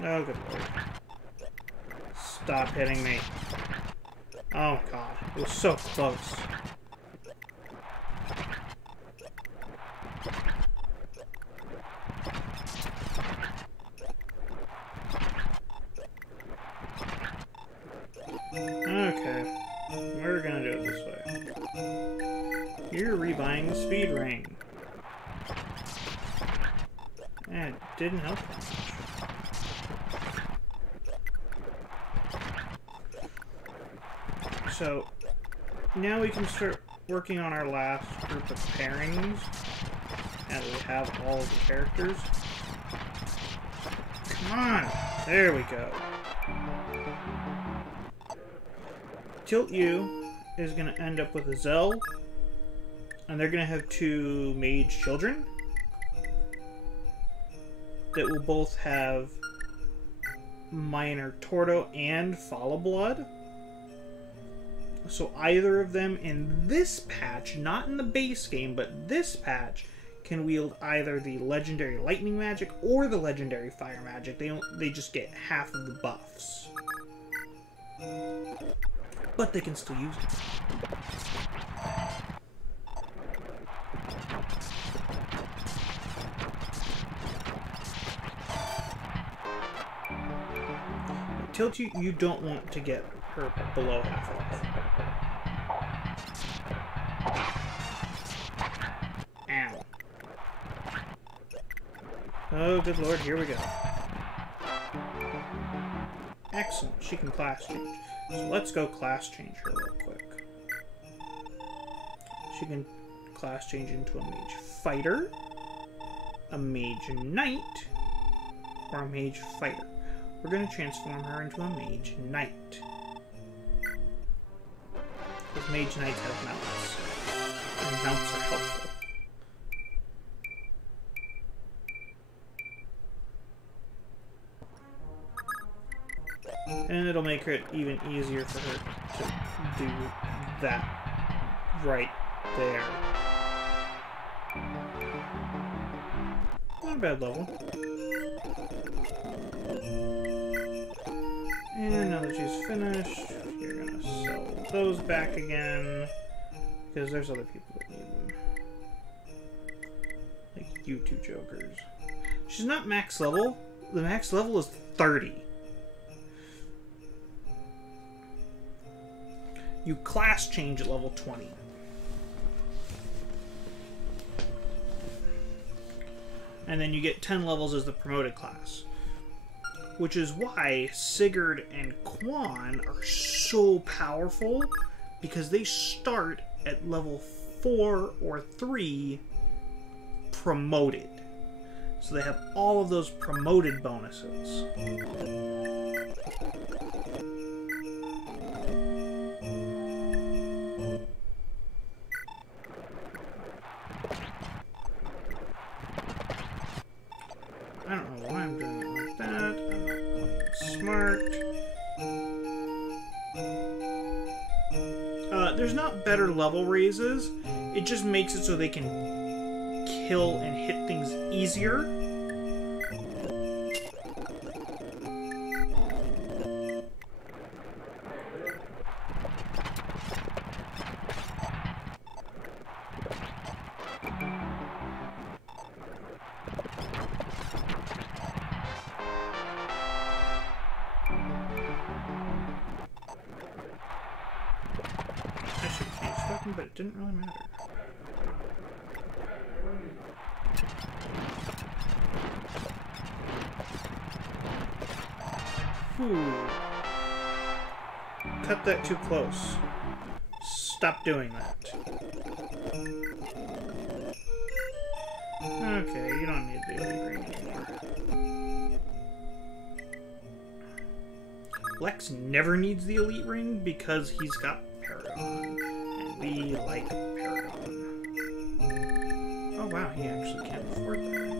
Oh, good lord. Stop hitting me. Oh, God. It was so close. Okay. We're gonna do it this way. You're rebuying the speed ring. That didn't help that much. So, now we can start working on our last group of pairings. Now that we have all of the characters. Come on! There we go. Tilt U is going to end up with a Zell. And they're going to have 2 mage children. That will both have Minor Torto and Follow Blood. So either of them in this patch, not in the base game, but this patch, can wield either the legendary lightning magic or the legendary fire magic. They just get half of the buffs. But they can still use it. Tilt you don't want to get her below half health. Ow. Oh, good lord, here we go. Excellent, she can class change. So let's go class change her real quick. She can class change into a mage fighter, a mage knight, or a mage fighter. We're going to transform her into a mage knight. Because mage knights have mounts. And mounts are helpful. And it'll make it even easier for her to do that right there. Not a bad level. And now that she's finished, you're gonna sell those back again. Because there's other people that need them. Like you two jokers. She's not max level. The max level is 30. You class change at level 20. And then you get 10 levels as the promoted class. Which is why Sigurd and Quan are so powerful, because they start at level 4 or 3 promoted. So they have all of those promoted bonuses. I don't know why I'm doing it like that. I'm not going smart. There's not better level raises. It just makes it so they can kill and hit things easier. but it didn't really matter. Whew. Cut that too close. Stop doing that. Okay, you don't need the elite ring anymore. Lex never needs the elite ring because he's got Paragon. And we like Paragon. Oh wow, he actually can't afford that right now.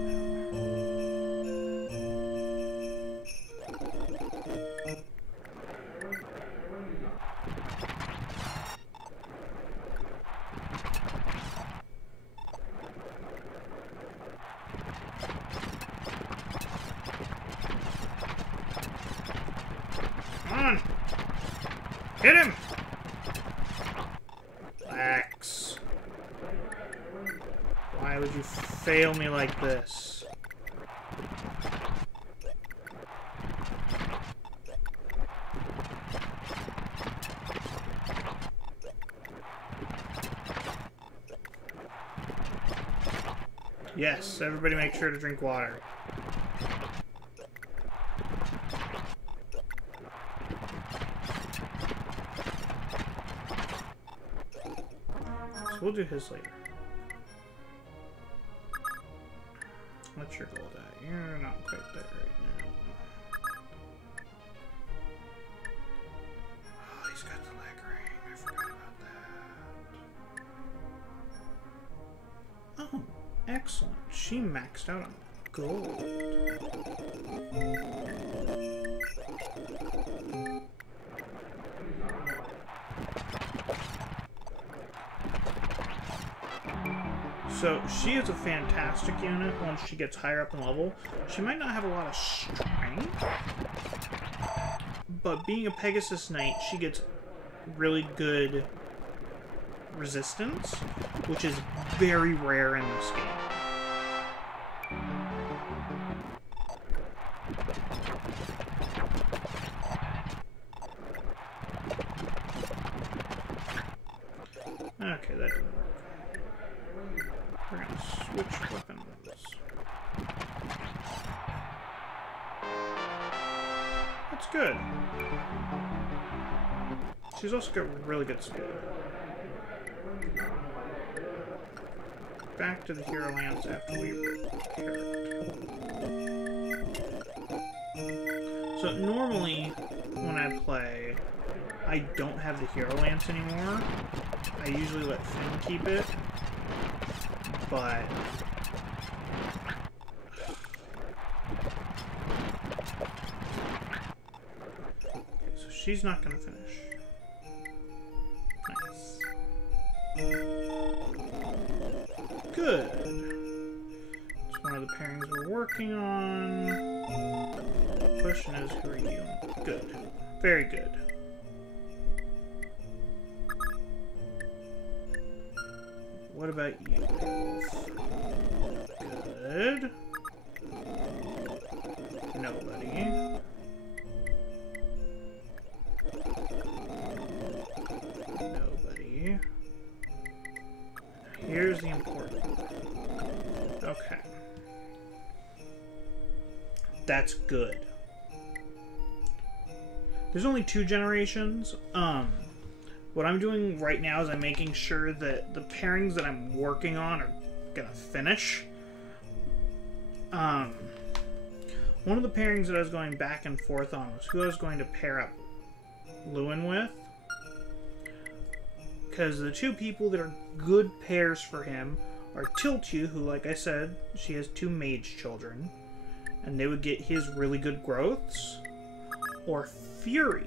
Come on! Hit him! Relax. Why would you fail me like this? Yes, everybody make sure to drink water. So we'll do his later. What's your gold at? You're not quite there right now. Oh, he's got the leg ring. I forgot about that. Oh, excellent. She maxed out on gold. So she is a fantastic unit once she gets higher up in level. She might not have a lot of strength, but being a Pegasus Knight, she gets really good resistance, which is very rare in this game. Okay, that didn't work. We're gonna switch weapons. That's good. She's also got really good speed. Back to the Hero Lance after we repair it. So normally, when I play, I don't have the Hero Lance anymore. I usually let Finn keep it. But okay, so she's not gonna finish. Nice. Good. It's one of the pairings we're working on. The question is, who are you? Good. Very good. What about you, Wolf? Good. Nobody. Nobody. Here's the important one. Okay. That's good. There's only 2 generations. What I'm doing right now is I'm making sure that the pairings that I'm working on are gonna finish. One of the pairings that I was going back and forth on was who I was going to pair up Lewin with. Because the 2 people that are good pairs for him are Tiltu, who, like I said, she has 2 mage children, and they would get his really good growths, or Fury.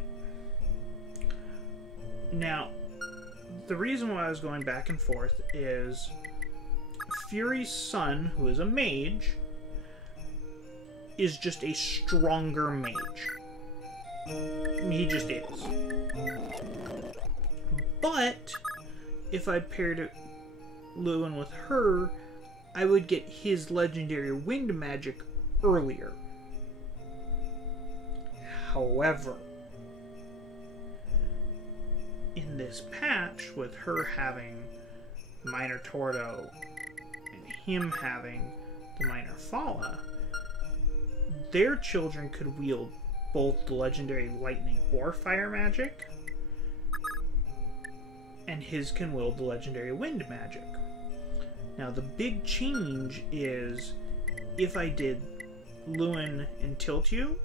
Now, the reason why I was going back and forth is Fury's son, who is a mage, is just a stronger mage. He just is. But if I paired Lewin with her, I would get his legendary wind magic earlier. However, in this patch, with her having Minor Tordo and him having the Minor Fala, their children could wield both the legendary lightning or fire magic, and his can wield the legendary wind magic. Now the big change is, if I did Lewin and Tiltu,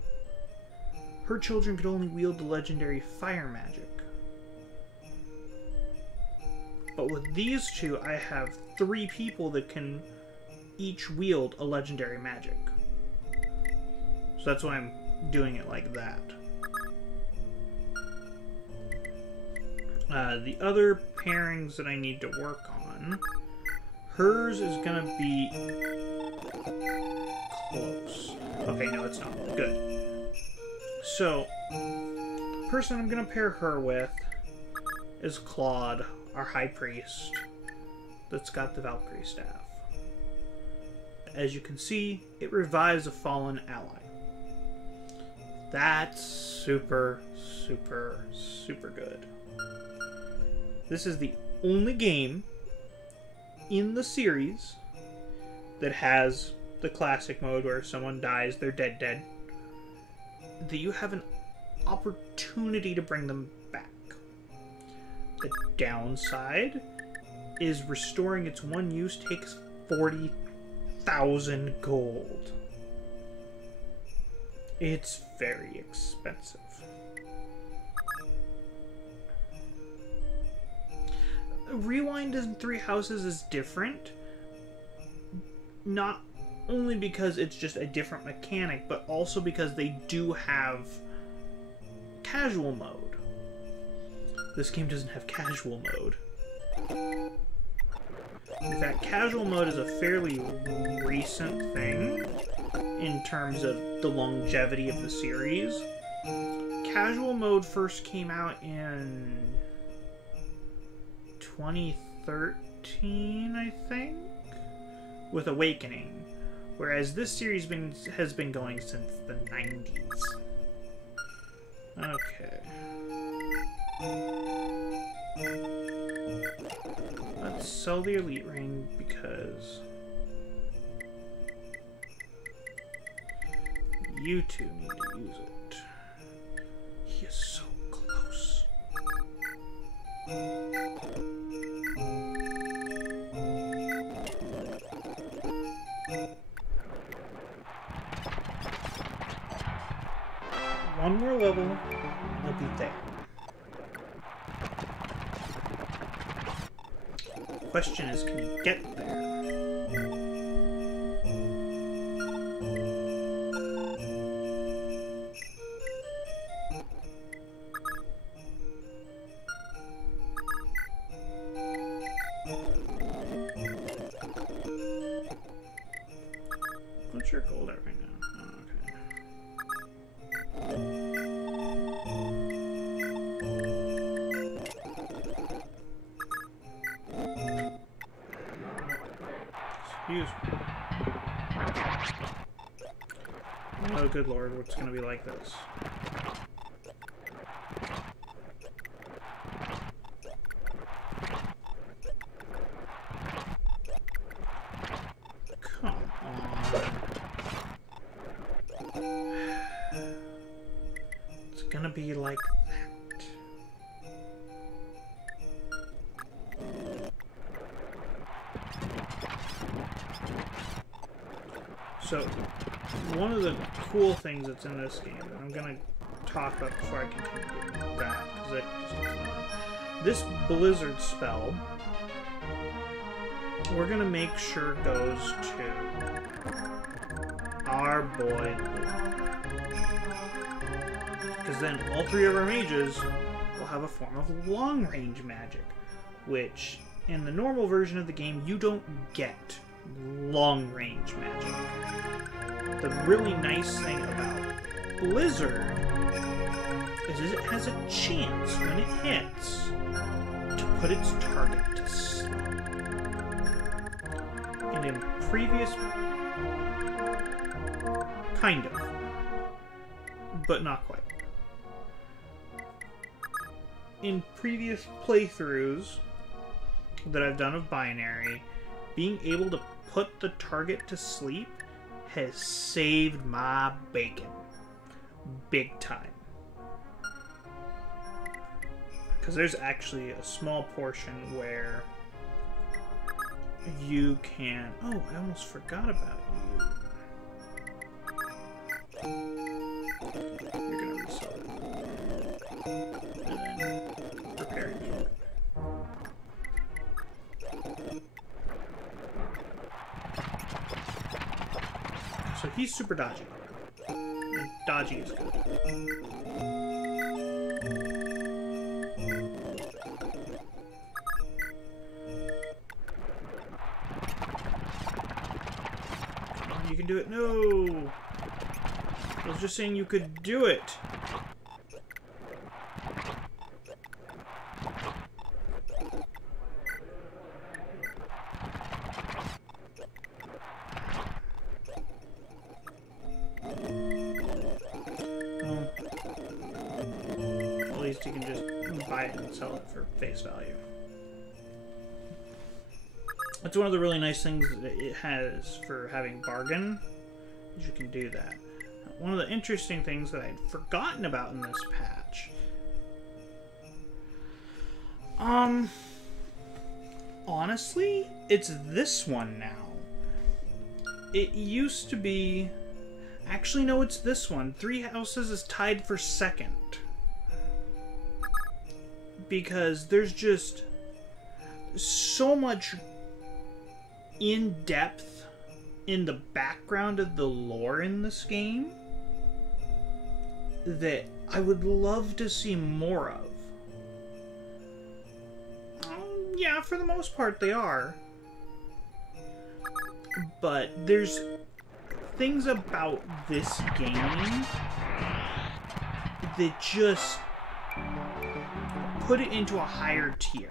her children could only wield the legendary fire magic. But with these two, I have 3 people that can each wield a legendary magic. So that's why I'm doing it like that. The other pairings that I need to work on, hers is gonna be close. Okay, no, it's not. Good. So, the person I'm gonna pair her with is Claude, our High Priest, that's got the Valkyrie Staff. As you can see, it revives a fallen ally. That's super, super, super good. This is the only game in the series that has the classic mode where if someone dies, they're dead, that you have an opportunity to bring them back. The downside is restoring its one use takes 40,000 gold. It's very expensive. Rewind in Three Houses is different, not only because it's just a different mechanic, but also because they do have casual mode. This game doesn't have casual mode. In fact, casual mode is a fairly recent thing in terms of the longevity of the series. Casual mode first came out in 2013, I think, with Awakening, whereas this series has been going since the 90s. Okay. Let's sell the Elite Ring because you two need to use it. He is so close. One more level, and he'll be there. The question is, can you get there? What's your gold at right now? Oh, excuse me. Oh, good lord, what's gonna be like this? Come on. It's gonna be like that. So, one of the cool things that's in this game, and I'm going to talk about before I continue that, because that just gets annoying. This Blizzard spell, we're going to make sure goes to our boy Lewin. Because then all 3 of our mages will have a form of long-range magic, which, in the normal version of the game, you don't get long-range magic. The really nice thing about Blizzard is it has a chance when it hits to put its target to sleep. And in previous... kind of. But not quite. in previous playthroughs that I've done of Binary, being able to put the target to sleep has saved my bacon. Big time. Because there's actually a small portion where you can... Oh, I almost forgot about you. You're gonna resell it. And then repair it. So he's super dodgy. And dodgy is good. You can do it. No! I was just saying you could do it. Well, at least you can just buy it and sell it for face value. That's one of the really nice things that it has for having bargain, is you can do that. One of the interesting things that I'd forgotten about in this patch, honestly, it's this one now. It used to be, actually no, it's this one. Three Houses is tied for second. Because there's just so much in-depth in the background of the lore in this game that I would love to see more of. Yeah, for the most part they are. But there's things about this game that just put it into a higher tier.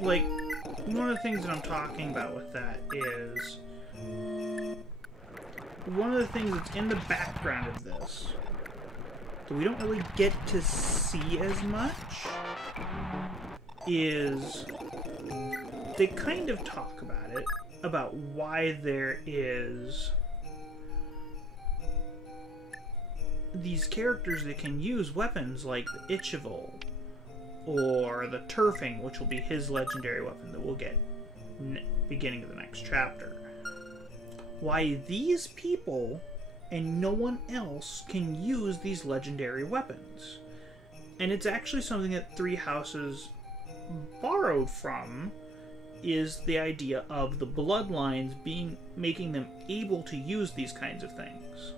Like, one of the things that I'm talking about with that is one of the things that's in the background of this that we don't really get to see as much is they kind of talk about it, about why there is these characters that can use weapons like the Ichivol or the Turfing, which will be his legendary weapon that we'll get beginning of the next chapter. Why these people and no one else can use these legendary weapons. And it's actually something that Three Houses borrowed from, is the idea of the bloodlines making them able to use these kinds of things.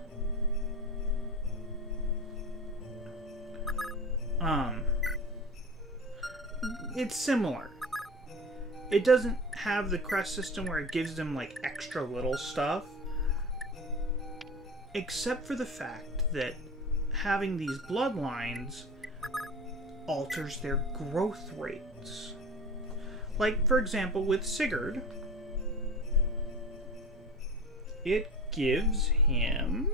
It's similar. It doesn't have the crest system where it gives them like extra little stuff, except for the fact that having these bloodlines alters their growth rates. Like, for example, with Sigurd, it gives him...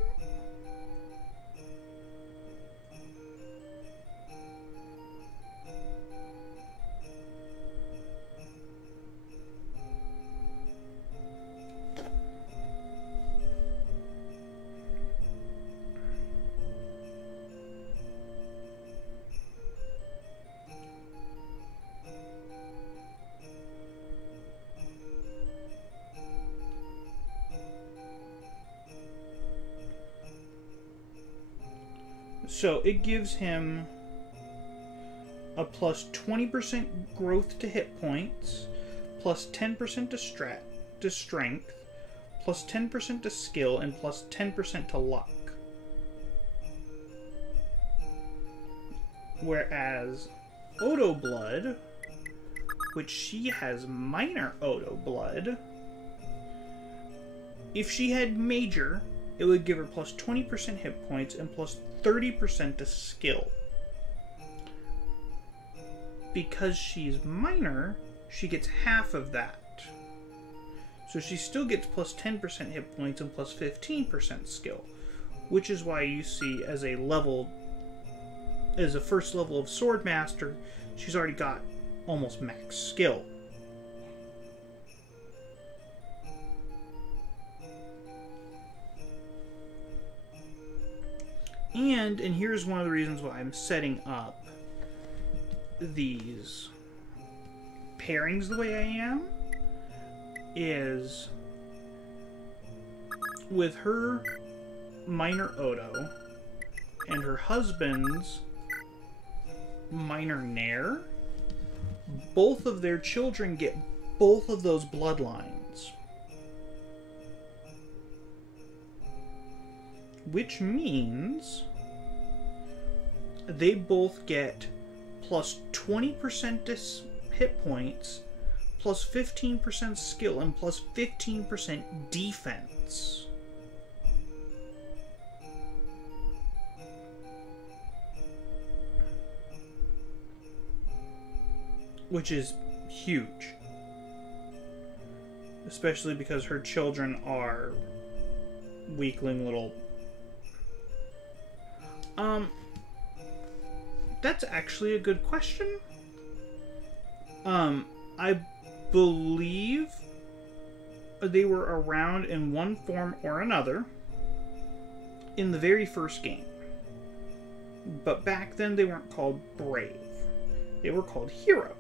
So it gives him a plus 20% growth to hit points, plus 10% to strength, plus 10% to skill, and plus 10% to luck. Whereas Odo Blood, which she has minor Odo Blood, if she had major, it would give her plus 20% hit points and plus 30% to skill. because she's minor, she gets half of that. So she still gets plus 10% hit points and plus 15% skill, which is why you see as a first level of Sword Master, she's already got almost max skill. And here's one of the reasons why I'm setting up these pairings the way I am, is with her minor Odo and her husband's minor Nair, both of their children get both of those bloodlines. Which means they both get plus 20% hit points, plus 15% skill, and plus 15% defense. Which is huge. Especially because her children are weakling little... That's actually a good question. I believe they were around in one form or another in the very first game. But back then they weren't called Brave. They were called Hero.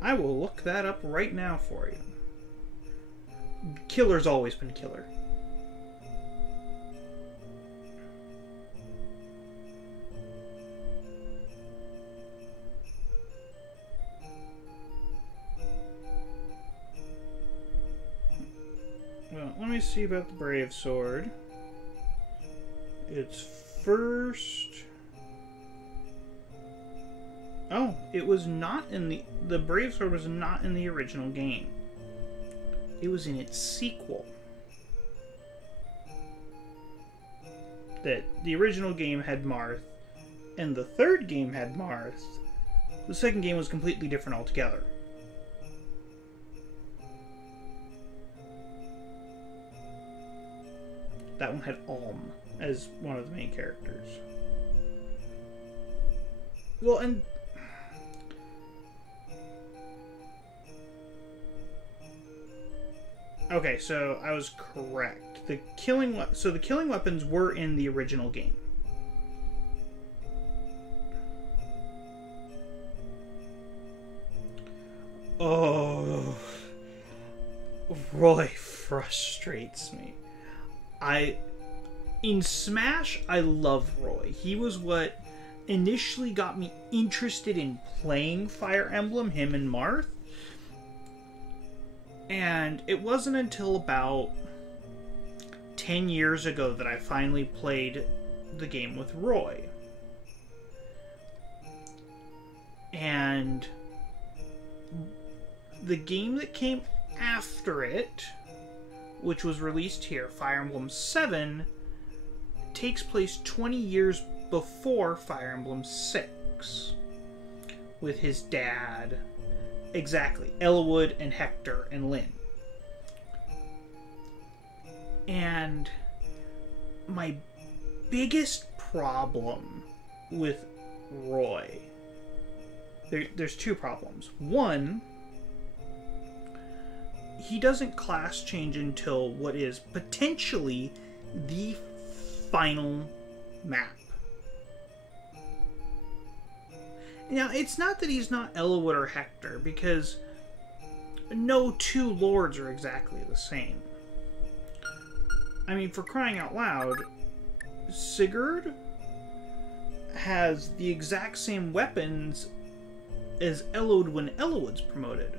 I will look that up right now for you. Killer's always been Killer. Well, let me see about the Brave Sword. It's first... Oh, it was not in the Brave Sword was not in the original game. It was in its sequel. That the original game had Marth, and the third game had Marth. The second game was completely different altogether. That one had Alm as one of the main characters. Well, and okay, so I was correct. The killing weapons were in the original game. Oh, Roy frustrates me. In Smash, I love Roy. He was what initially got me interested in playing Fire Emblem, him and Marth. And it wasn't until about 10 years ago that I finally played the game with Roy. And the game that came after it, which was released here, Fire Emblem 7, takes place 20 years before Fire Emblem 6, with his dad. Exactly. Elwood and Hector and Lynn. And my biggest problem with Roy, there's two problems. One, he doesn't class change until what is potentially the final map. Now, it's not that he's not Elwood or Hector, because no two lords are exactly the same. I mean, for crying out loud, Sigurd has the exact same weapons as Elwood when Elwood's promoted.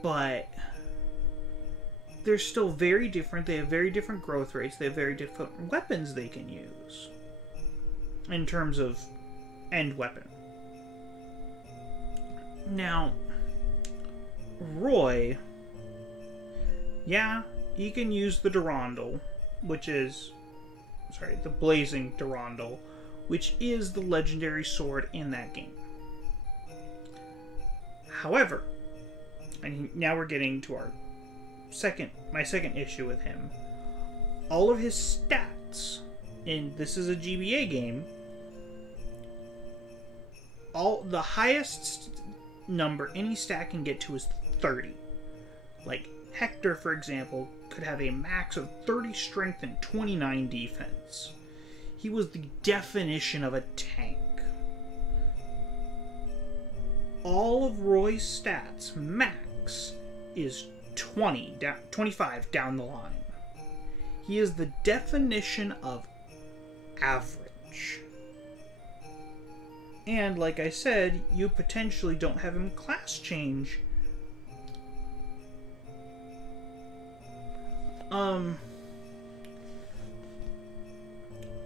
But they're still very different. They have very different growth rates. They have very different weapons they can use in terms of end weapon. Now, Roy Yeah, he can use the Durandal, which is... Sorry, the Blazing Durandal, which is the legendary sword in that game. However, and now we're getting to my second issue with him. All of his stats, and this is a GBA game, the highest number any stat can get to is 30. Like Hector, for example, could have a max of 30 strength and 29 defense. He was the definition of a tank. All of Roy's stats max is 25 down the line. He is the definition of average. And like I said, you potentially don't have him class change.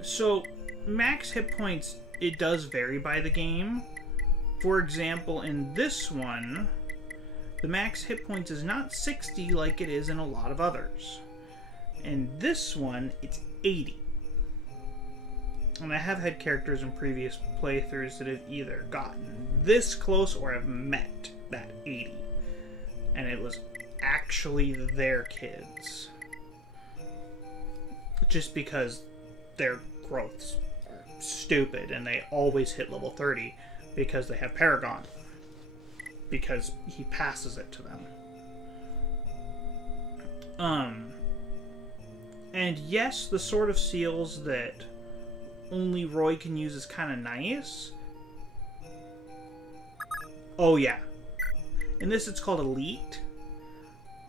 So max hit points, it does vary by the game. For example, in this one, the max hit points is not 60 like it is in a lot of others. In this one, it's 80. And I have had characters in previous playthroughs that have either gotten this close or have met that 80. And it was actually their kids. Just because their growths are stupid and they always hit level 30 because they have Paragon. Because he passes it to them. And yes, the Sword of Seals that only Roy can use is kind of nice. Oh yeah. In this it's called Elite.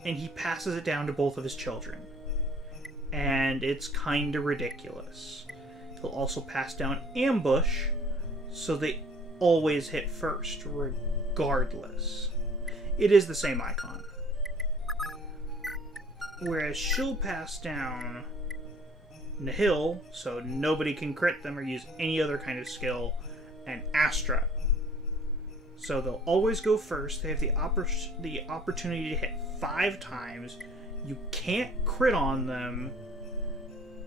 And he passes it down to both of his children. And it's kind of ridiculous. He'll also pass down Ambush, so they always hit first, regardless. It is the same icon. Whereas she'll pass down Nihil, so nobody can crit them or use any other kind of skill, and Astra. So they'll always go first. They have the opportunity to hit 5 times. You can't crit on them,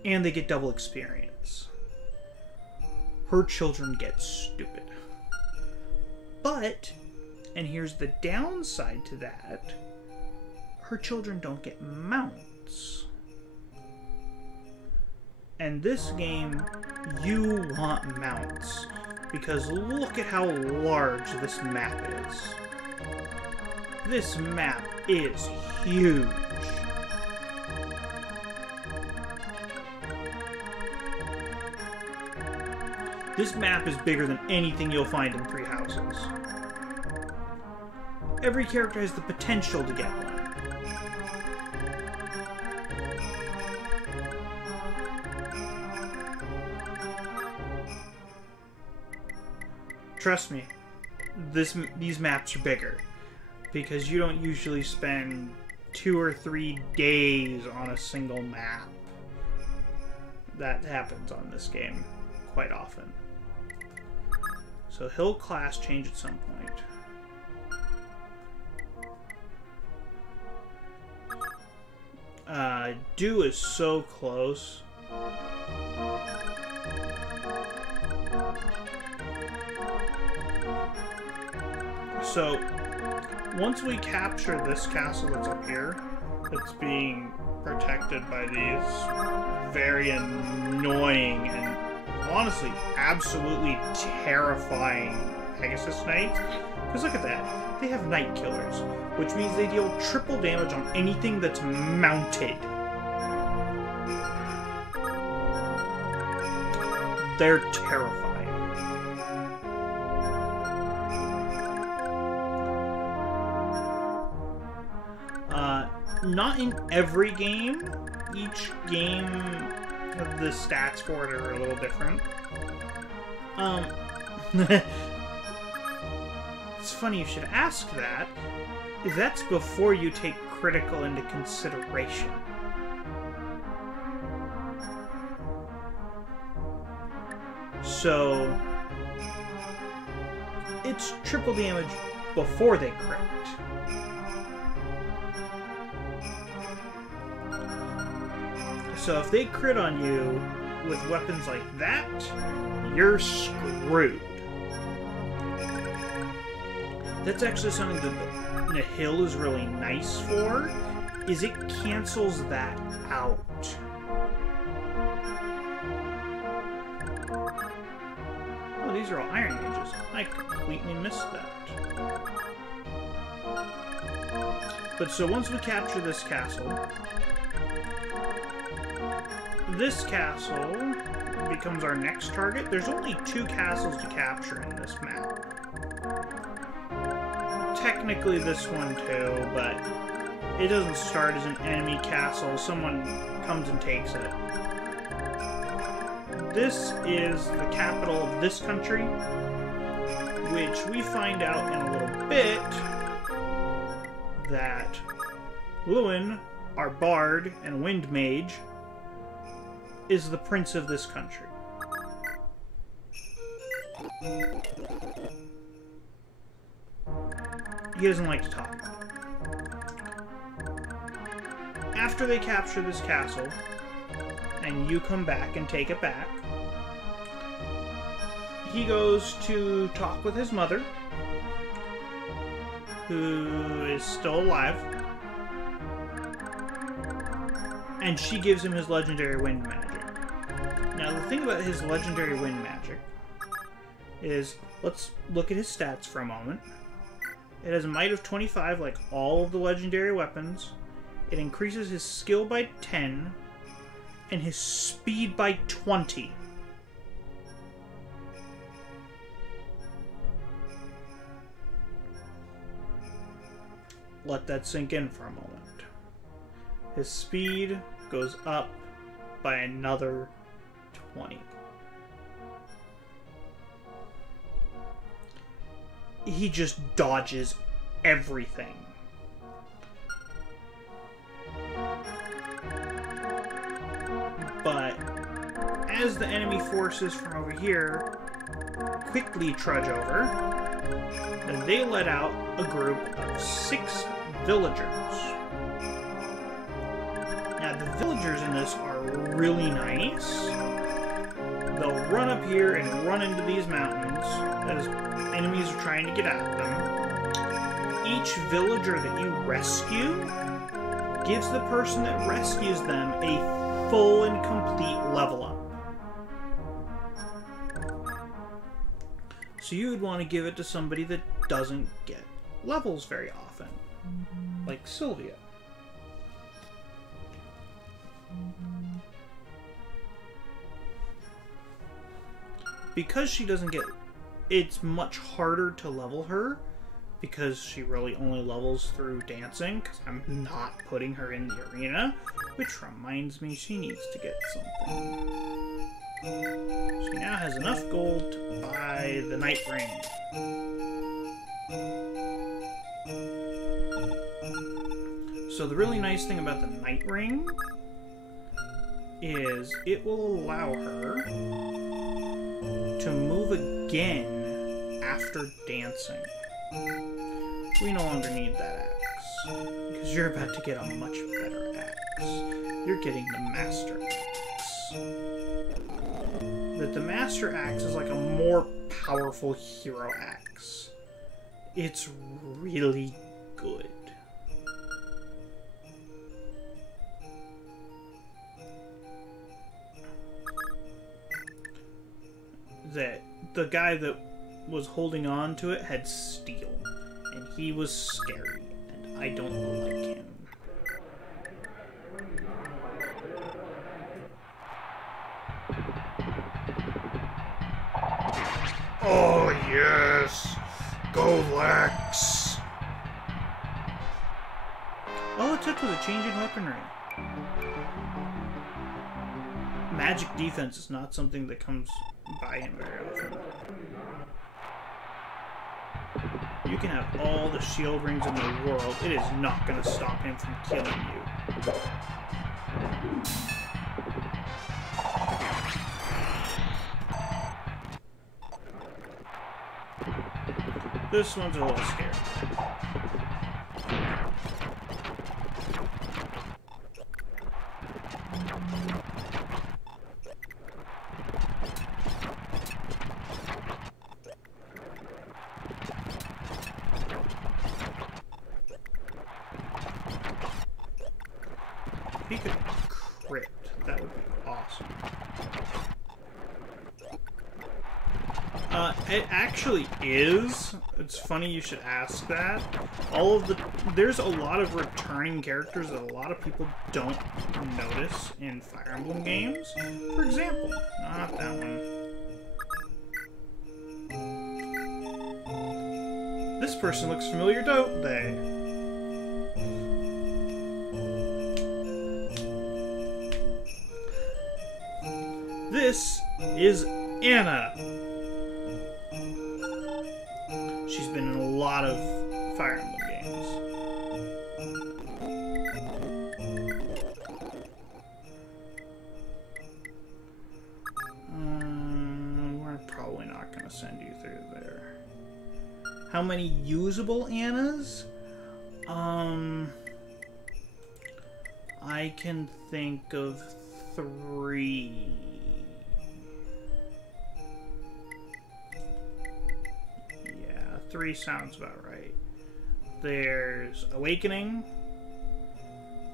and they get double experience. Her children get stupid. But, and here's the downside to that, her children don't get mounts. And this game, you want mounts. Because look at how large this map is. This map is huge. This map is bigger than anything you'll find in 3 houses. Every character has the potential to get one. Trust me, these maps are bigger. Because you don't usually spend 2 or 3 days on a single map. That happens on this game quite often. So he'll class change at some point. Do is so close. So once we capture this castle that's up here, that's being protected by these very annoying and honestly absolutely terrifying Pegasus Knights. Because look at that, they have Night Killers, which means they deal triple damage on anything that's mounted. They're terrifying. Not in every game. Each game, the stats for it are a little different. It's funny you should ask that. That's before you take critical into consideration. So, it's triple damage before they crit. So if they crit on you with weapons like that, you're screwed. That's actually something that the hill is really nice for, is it cancels that out. Oh, these are all Iron Mages. I completely missed that. But so once we capture this castle becomes our next target. There's only 2 castles to capture in this map. Technically this one too, but it doesn't start as an enemy castle. Someone comes and takes it. This is the capital of this country, which we find out in a little bit that Lewin, our bard and wind mage, is the prince of this country. He doesn't like to talk. After they capture this castle, and you come back and take it back, he goes to talk with his mother, who is still alive, and she gives him his legendary wind magic. Now, the thing about his legendary wind magic is, let's look at his stats for a moment. It has a might of 25, like all of the legendary weapons. It increases his skill by 10, and his speed by 20. Let that sink in for a moment. His speed goes up by another 20. He just dodges everything. But as the enemy forces from over here quickly trudge over, and they let out a group of 6 villagers. Now, the villagers in this are really nice. They'll run up here and run into these mountains as enemies are trying to get at them. Each villager that you rescue gives the person that rescues them a full and complete level up. So you would want to give it to somebody that doesn't get levels very often, like Sylvia. Because she doesn't get... It's much harder to level her, because she really only levels through dancing, because I'm not putting her in the arena, which reminds me she needs to get something. She now has enough gold to buy the Night Ring. So the really nice thing about the Night Ring is it will allow her to move again after dancing. We no longer need that axe, because you're about to get a much better axe. You're getting the Master Axe. That the Master Axe is like a more powerful hero axe. It's really good. That the guy that was holding on to it had steel, and he was scary, and I don't like him. Oh yes! Go Lex! All it took was a change in weaponry. Magic defense is not something that comes by him very often. You can have all the shield rings in the world, it is not going to stop him from killing you. This one's a little scared. he could crit, that would be awesome. It actually is. It's funny you should ask that. There's a lot of returning characters that a lot of people don't notice in Fire Emblem games. For example, not that one. This person looks familiar, don't they? This is Anna. She's been in a lot of Fire Emblem games. We're probably not going to send you through there. How many usable Annas? I can think of 3. Yeah, 3 sounds about right. There's Awakening.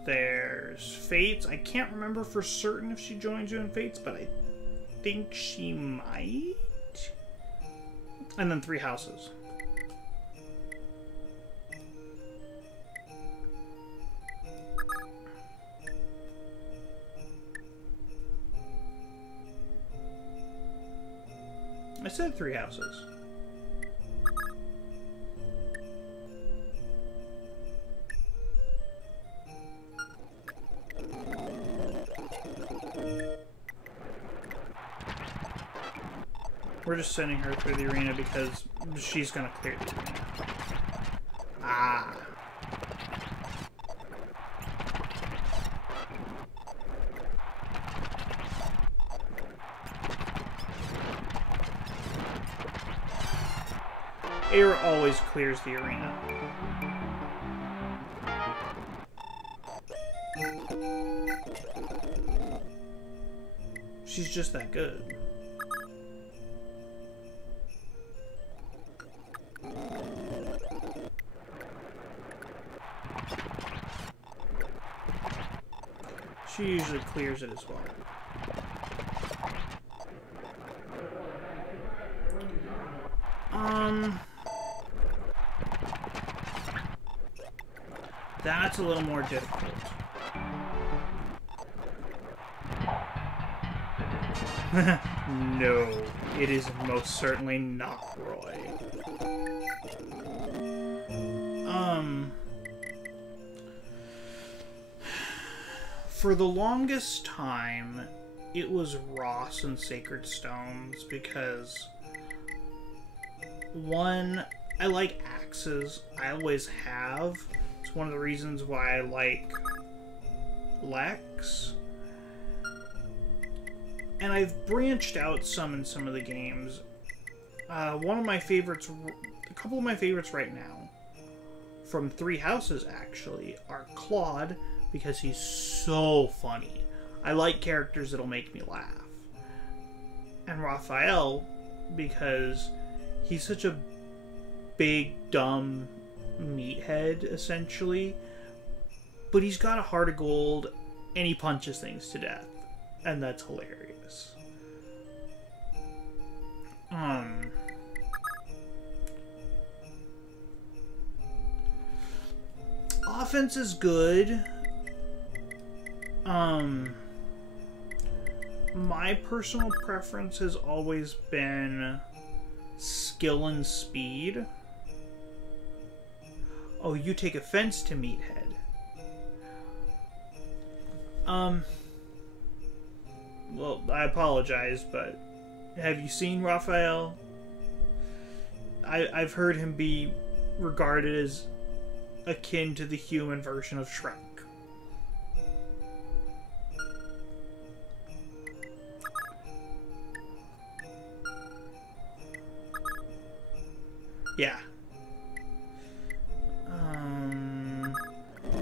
There's Fates. I can't remember for certain if she joins you in Fates, but I think she might. And then 3 houses. I said 3 houses. We're just sending her through the arena because she's gonna clear the arena. Ah. Air always clears the arena. She's just that good. She usually clears it as well. That's a little more difficult. No, it is most certainly not Roy. For the longest time, it was Ross and Sacred Stones because, one, I like axes. I always have. It's one of the reasons why I like Lex. And I've branched out some in some of the games. One of my favorites, a couple of my favorites right now, from 3 houses actually, are Claude, because he's so funny. I like characters that'll make me laugh. And Raphael, because he's such a big, dumb meathead, essentially. But he's got a heart of gold, and he punches things to death. And that's hilarious. Offense is good. My personal preference has always been skill and speed. Oh, you take offense to meathead. Well, I apologize, but have you seen Raphael? I've heard him be regarded as akin to the human version of Shrek. Yeah.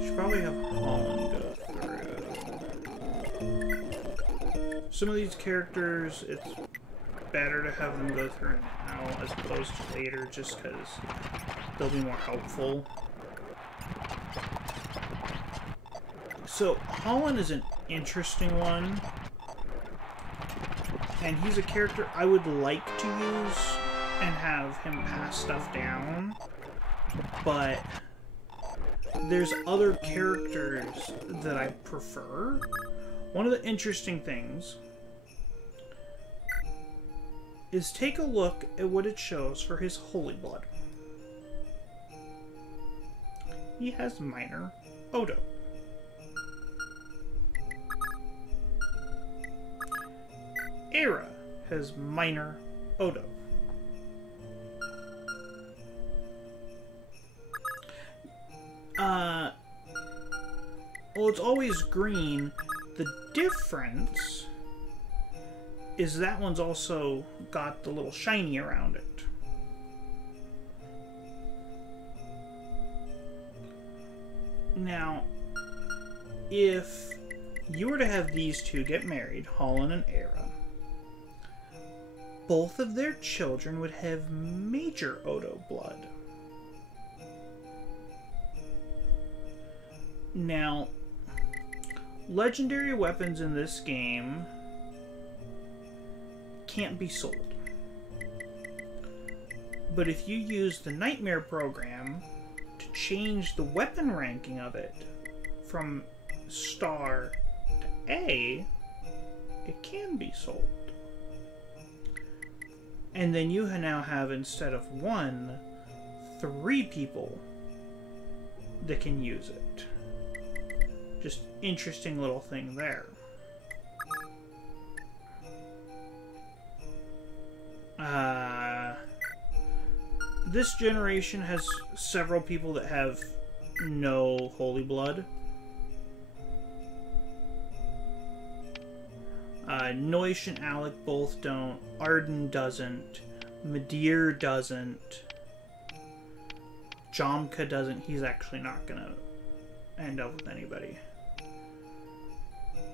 Should probably have Holland go through. Some of these characters, it's better to have them go through now as opposed to later, just because they'll be more helpful. So, Holland is an interesting one. And he's a character I would like to use and have him pass stuff down. But there's other characters that I prefer. One of the interesting things is take a look at what it shows for his Holy Blood. He has minor Odo. Era has minor Odo. Well, it's always green. The difference is that one's also got the little shiny around it. Now, if you were to have these two get married, Holland and Era, both of their children would have major Odo blood. Now, legendary weapons in this game can't be sold. But if you use the Nightmare program to change the weapon ranking of it from star to A, it can be sold. And then you now have, instead of 1, 3 people that can use it. Just interesting little thing there. This generation has several people that have no Holy Blood. Noish and Alec both don't. Arden doesn't. Midir doesn't. Jomka doesn't. He's actually not gonna end up with anybody.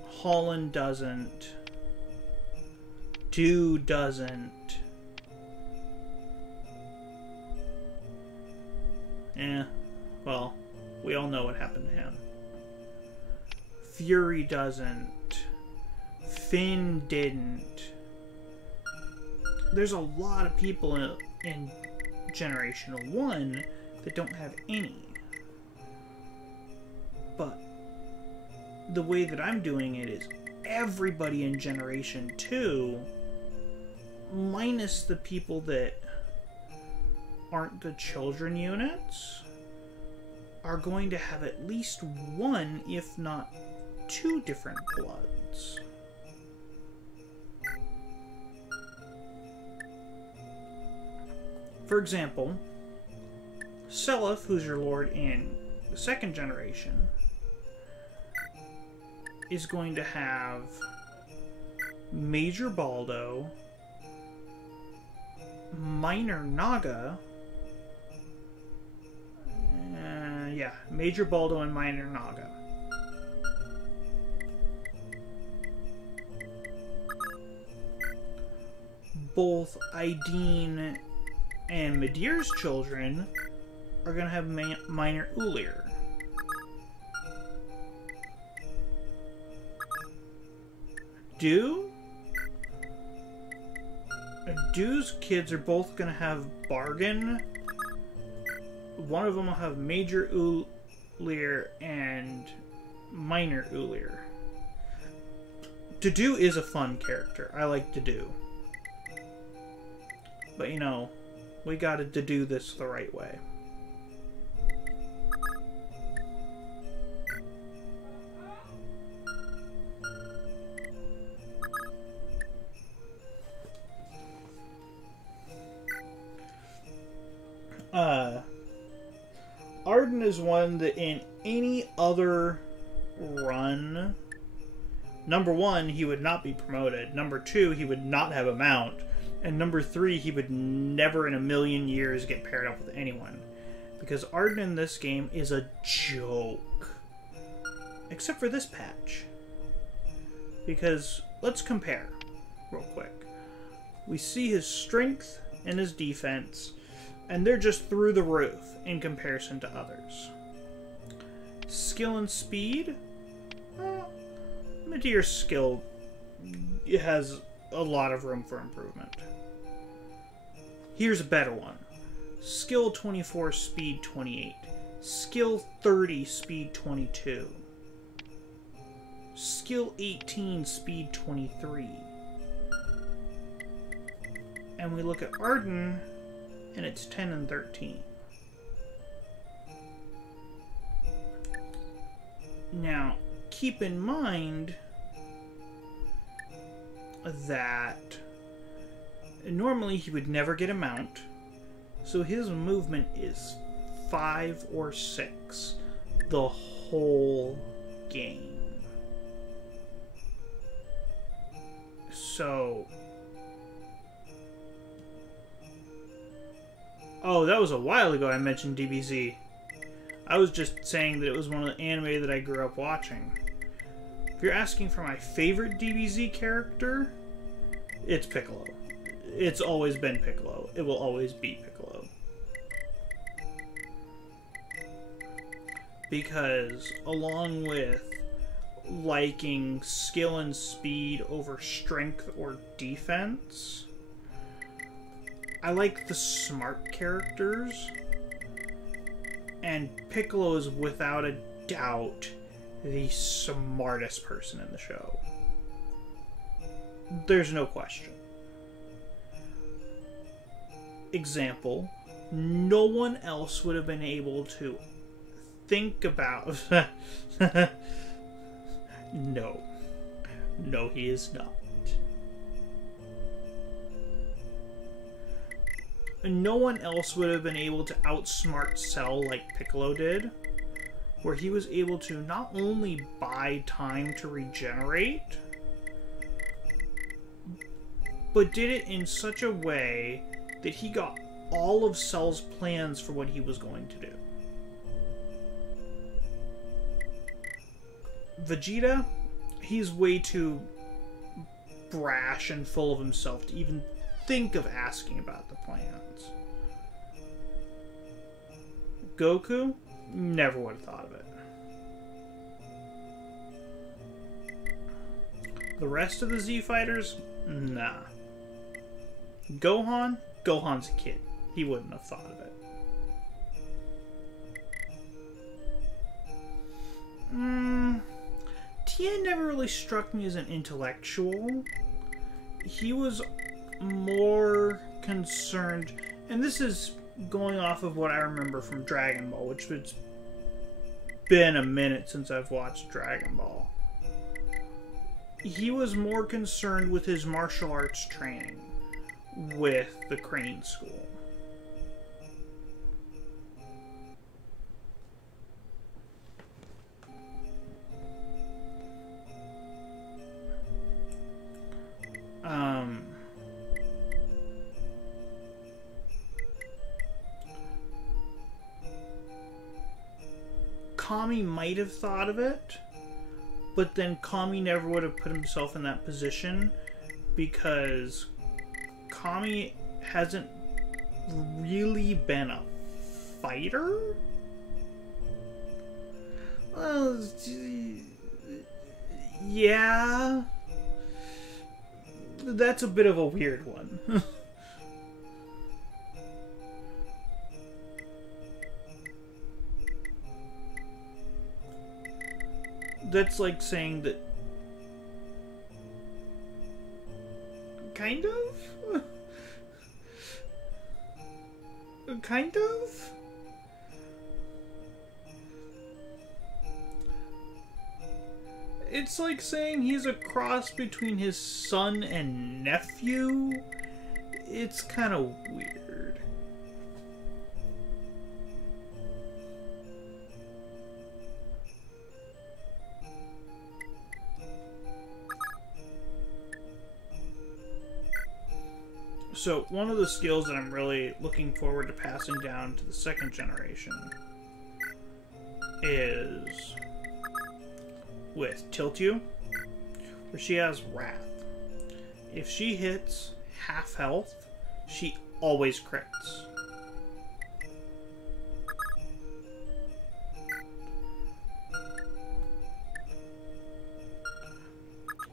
Holland doesn't. Dew doesn't. Well, we all know what happened to him. Fury doesn't. Finn didn't. There's a lot of people in Generation 1 that don't have any. But the way that I'm doing it is everybody in Generation 2, minus the people that aren't the children units, are going to have at least 1, if not 2 different bloods. For example, Seliph, who's your lord in the 2nd generation, is going to have Major Baldo, Minor Naga, Major Baldo and Minor Naga. Both Aideen and Midir's children are going to have Minor Ulir. Dew's kids are both going to have Bargain. One of them will have Major Ulir and Minor Ulir. Dew is a fun character. I like Dew. But, you know, we gotta do this the right way. Arden is one that in any other run, number 1, he would not be promoted. Number 2, he would not have a mount. And number 3, he would never in a million years get paired up with anyone. Because Arden in this game is a joke. Except for this patch. Because, let's compare real quick. We see his strength and his defense, and they're just through the roof in comparison to others. Skill and speed, Meteor's skill has a lot of room for improvement. Here's a better one. Skill 24, speed 28. Skill 30, speed 22. Skill 18, speed 23. And we look at Arden, and it's 10 and 13. Now, keep in mind that normally he would never get a mount, so his movement is 5 or 6 the whole game. So... Oh, that was a while ago I mentioned DBZ. I was just saying that it was one of the anime that I grew up watching. If you're asking for my favorite DBZ character, it's Piccolo. It's always been Piccolo. It will always be Piccolo. Because, along with liking skill and speed over strength or defense, I like the smart characters, and Piccolo is without a doubt the smartest person in the show. There's no question. Example, no one else would have been able to think about... No. No, he is not. No one else would have been able to outsmart Cell like Piccolo did, where he was able to not only buy time to regenerate, but did it in such a way that he got all of Cell's plans for what he was going to do. Vegeta, he's way too brash and full of himself to even think of asking about the plans. Goku, never would have thought of it. The rest of the Z fighters, nah. Gohan, Gohan's a kid. He wouldn't have thought of it. Tien never really struck me as an intellectual. He was more concerned, and this is going off of what I remember from Dragon Ball, which it's been a minute since I've watched Dragon Ball. He was more concerned with his martial arts training with the Crane School. Kami might have thought of it, but then Kami never would have put himself in that position because Kami hasn't really been a fighter? Well, yeah. That's a bit of a weird one. That's like saying that... Kind of? Kind of? It's like saying he's a cross between his son and nephew. It's kind of weird. So, one of the skills that I'm really looking forward to passing down to the second generation is with Tiltyu, where she has Wrath. If she hits half health, she always crits.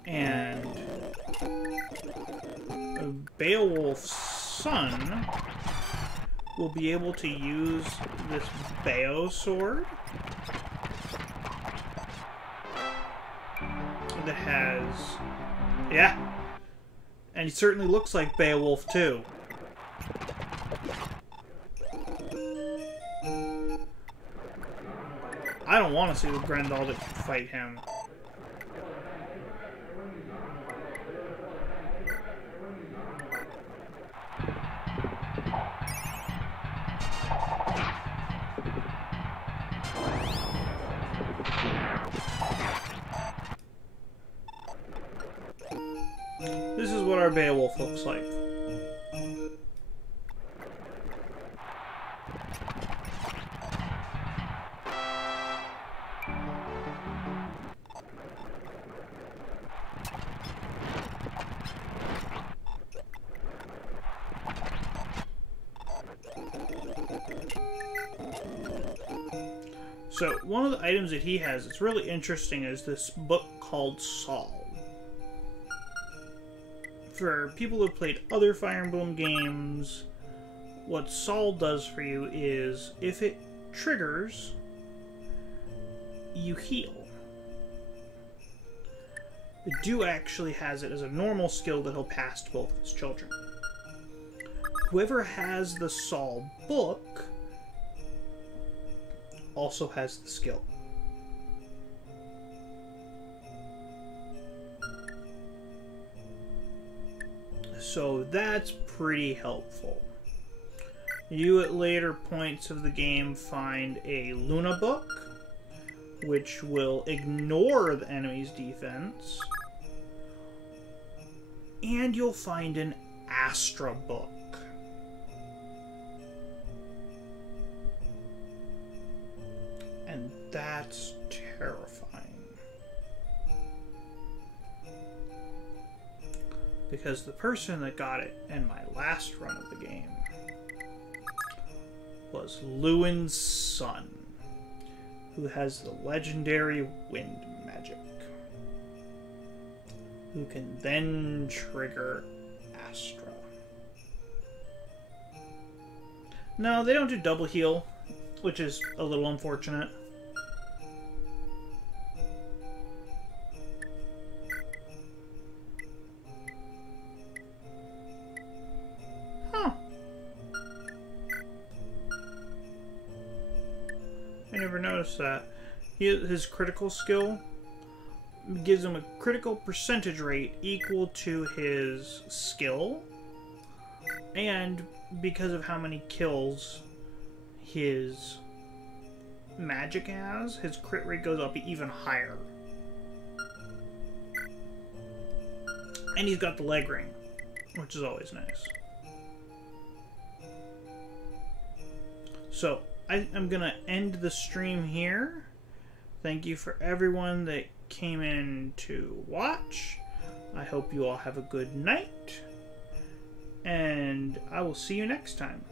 And Beowulf's son will be able to use this Bao sword that has... Yeah. And he certainly looks like Beowulf, too. I don't want to see the Grendel that can fight him. This is what our Beowulf looks like. So, one of the items that he has that's really interesting is this book called Saul. For people who have played other Fire Emblem games, what Saul does for you is, if it triggers, you heal. The Dew actually has it as a normal skill that he'll pass to both of his children. Whoever has the Saul book also has the skill. So that's pretty helpful. You at later points of the game find a Luna book, which will ignore the enemy's defense. And you'll find an Astra book. And that's terrifying. Because the person that got it in my last run of the game was Lewin's son, who has the legendary wind magic, who can then trigger Astra. No, they don't do double heal, which is a little unfortunate. I never noticed that. His critical skill gives him a critical percentage rate equal to his skill, and because of how many kills his magic has, his crit rate goes up even higher. And he's got the leg ring, which is always nice. So, I'm gonna end the stream here. Thank you for everyone that came in to watch. I hope you all have a good night, and I will see you next time.